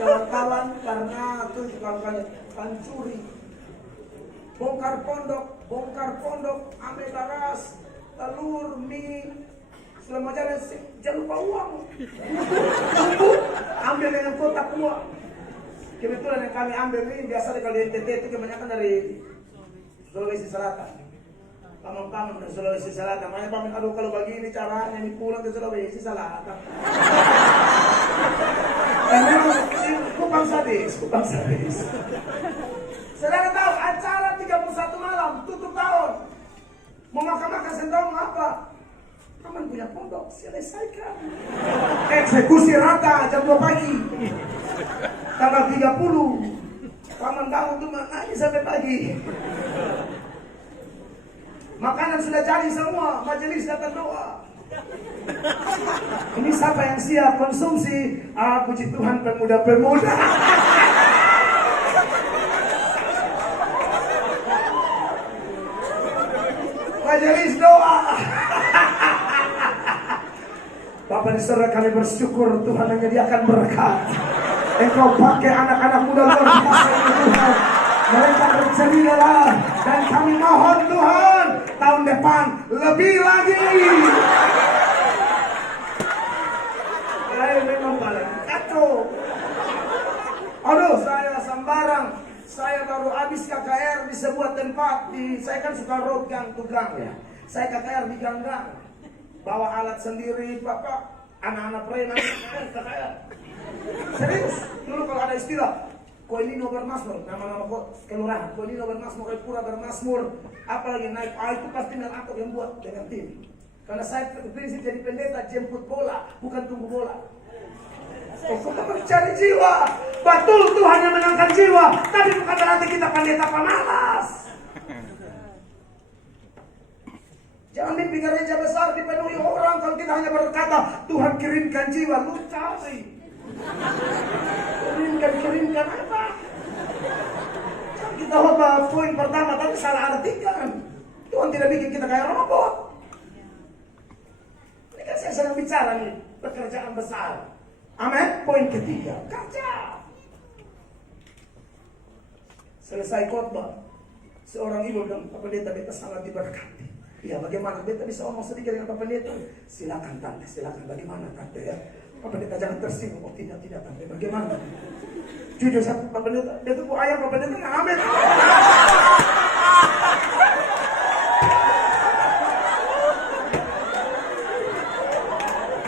Kawan-kawan karena tuh kawan-kawan pancuri, bongkar pondok, ambil beras, telur, mie, selama jalan jangan lupa uang, ambil dengan kotak uang. Kebetulan yang kami ambil ini biasanya kalau di NTT itu kebanyakan dari Sulawesi Selatan. Paman-paman dari Sulawesi Selatan, makanya paman aduh kalau begini caranya ini pulang ke Sulawesi Selatan. Dan memang kupang sadis. Saudara tahu acara 31 malam tutup tahun, mau makan sendong apa? Paman punya pondok, selesaikan. Eksekusi rata jam 2 pagi. Tanggal 30, paman bangun tuh nangis sampai pagi. Makanan sudah jadi semua, majelis datang doa. Ini siapa yang siap konsumsi? Puji Tuhan pemuda-pemuda. Majelis doa. Bapak di saudara kami bersyukur Tuhan menyediakan berkat. Engkau pakai anak-anak muda luar biasa ini Tuhan. Mereka berceritalah dan kami mohon Tuhan tahun depan lebih lagi. Saya memang paling kacau. Aduh, saya sembarang. Saya baru habis KKR di sebuah tempat saya kan suka road gang to gang ya. Saya KKR di gang-gang. Bawa alat sendiri, Bapak. Anak-anak preman KKR. Serius, dulu kalau ada istilah Koelino bermasmur, nama-nama kelurahan, Koelino bermasmur, Pura bermasmur, apalagi naik, itu pasti aku yang buat dengan tim. Karena saya prinsip jadi pendeta, jemput bola, bukan tunggu bola. Kita mencari jiwa. Betul, Tuhan yang menangkan jiwa, tapi bukan berarti kita pendeta pemalas. Jangan mimpi gereja besar dipenuhi orang kalau kita hanya berkata Tuhan kirimkan jiwa, lu cari. Kirimkan apa? Kita khotbah poin pertama tapi salah artikan. Tuhan tidak bikin kita kayak robot. Ini kan saya sedang bicara nih, pekerjaan besar. Amin. Poin ketiga, kerja. Selesai khotbah, seorang ibu bilang, Pak Pendeta, beta sangat diberkati. Ya, bagaimana? Beta bisa omong sedikit dengan Pak Pendeta? Silakan tante, silakan. Bagaimana tante ya? Pak Pendeta jangan tersinggung. Oh tidak tante. Bagaimana? Jujur sama Pak Pendeta, dia tuh ayam Pak Pendeta nggak amin.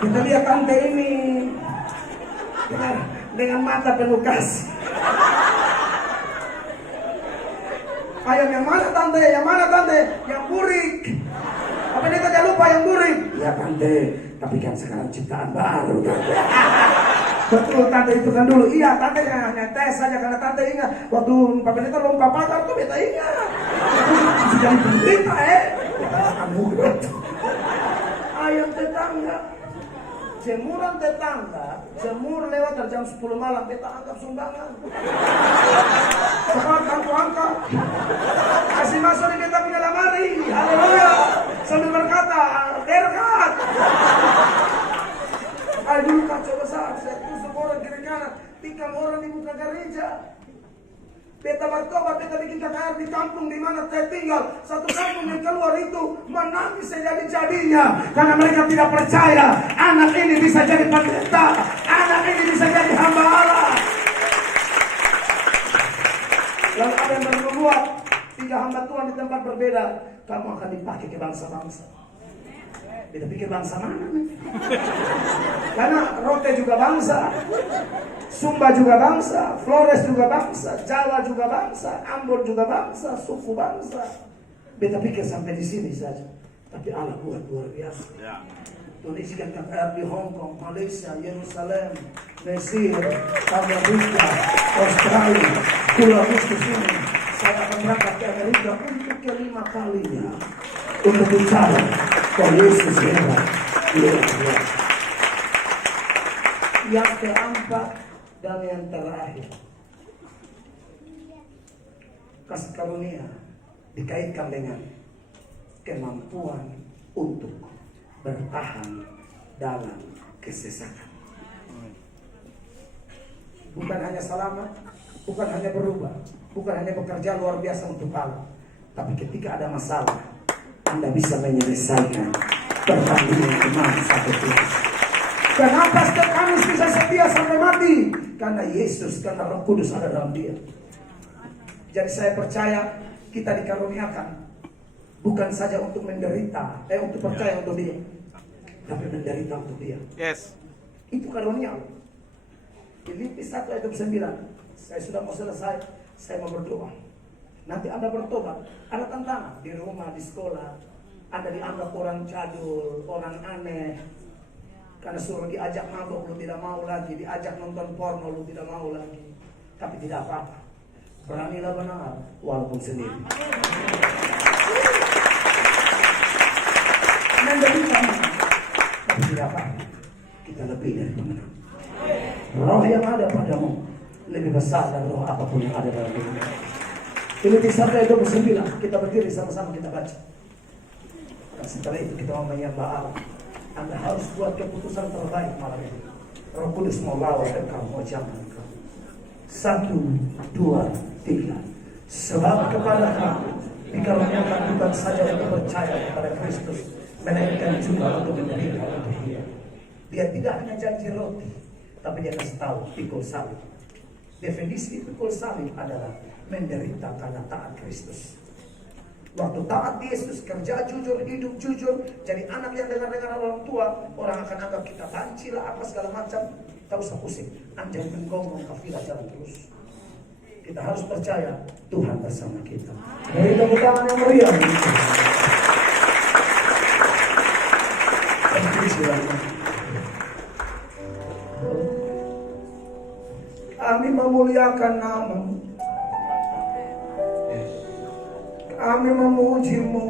Kita lihat tante ini dengan mata penuh kasih. Ayam yang mana tante? Yang mana tante? Yang burik. Apa dia tidak lupa yang burik? Ya tante, tapi kan sekarang ciptaan baru tante. Betul tante itu kan dulu. Iya tante hanya tes saja karena tante ingat waktu Pak Pendeta lompat pagar tuh beta ingat. Sudah pendeta anugerah. Ayam tetangga. Jemuran tetangga, jemur lewat dari jam 10 malam, kita anggap sumbangan. Sekarang aku angkat, kasih masuk di kita punya lemari, haleluya. Sambil berkata, berkat. Ayo dulu kacau besar, saya tusuk orang kiri kanan, tikam orang di muka gereja. Beta bertobat, beta bikin KKR di kampung di mana saya tinggal. Satu kampung yang keluar itu menangis sejadi-jadinya karena mereka tidak percaya anak ini bisa jadi pendeta, anak ini bisa jadi hamba Allah. Lalu ada yang membuat 3 hamba Tuhan di tempat berbeda, kamu akan dipakai ke bangsa-bangsa. Beta pikir bangsa mana nih? Karena Rote juga bangsa, Sumba juga bangsa, Flores juga bangsa, Jawa juga bangsa, Ambon juga bangsa, suku bangsa. Beta pikir sampai di sini saja, tapi Allah buat luar biasa. Tuhan isikan KKR di Hong Kong, Malaysia, Yerusalem, Mesir, Amerika, Australia. Pulau Agustus ini saya akan berangkat ke Amerika untuk ke-5 kalinya untuk bicara bahwa Yesus hebat. Yang keempat dan yang terakhir, kasih karunia dikaitkan dengan kemampuan untuk bertahan dalam kesesakan. Bukan hanya selamat, bukan hanya berubah, bukan hanya bekerja luar biasa untuk Allah, tapi ketika ada masalah, Anda bisa menyelesaikan pertandingan iman sampai tuntas. Kenapa Stefanus bisa setia sampai mati? Karena Yesus, karena Roh Kudus ada dalam dia. Jadi saya percaya kita dikaruniakan bukan saja untuk menderita, untuk percaya untuk dia, tapi menderita untuk dia. Yes. Itu karunia. Filipi 1 ayat 9. Saya sudah mau selesai, saya mau berdoa. Nanti Anda bertobat, ada tantangan di rumah, di sekolah, Anda dianggap orang jadul, orang aneh. Karena suruh diajak mabuk, lu tidak mau lagi. Diajak nonton porno, lu tidak mau lagi. Tapi tidak apa-apa. Beranilah benar, walaupun sendiri. Menderita, tapi tidak apa-apa. Kita lebih dari pemenang. Roh yang ada padamu lebih besar dari roh apapun yang ada dalam dunia. Filipi 1 ayat 29. Kita berdiri sama-sama kita baca. Dan setelah itu kita mau menyembah Allah. Anda harus buat keputusan terbaik malam ini. Roh Kudus mau bawa engkau, mau jaman engkau. 1, 2, 3. Sebab kepada kamu dikaruniakan bukan saja untuk percaya kepada Kristus, melainkan juga untuk menderita untuk dia. Dia tidak hanya janji roti, tapi dia kasih tahu pikul salib. Definisi pikul salib adalah menderita karena taat Kristus. Waktu taat Yesus, kerja jujur, hidup jujur, jadi anak yang dengar-dengar orang tua, orang akan anggap kita banci lah, apa segala macam. Tak usah pusing, anjay menggonggong kafilah jalan terus. Kita harus percaya Tuhan bersama kita. Beri tepuk tangan yang meriah. Kami memuliakan nama-Mu, kami memuji-Mu.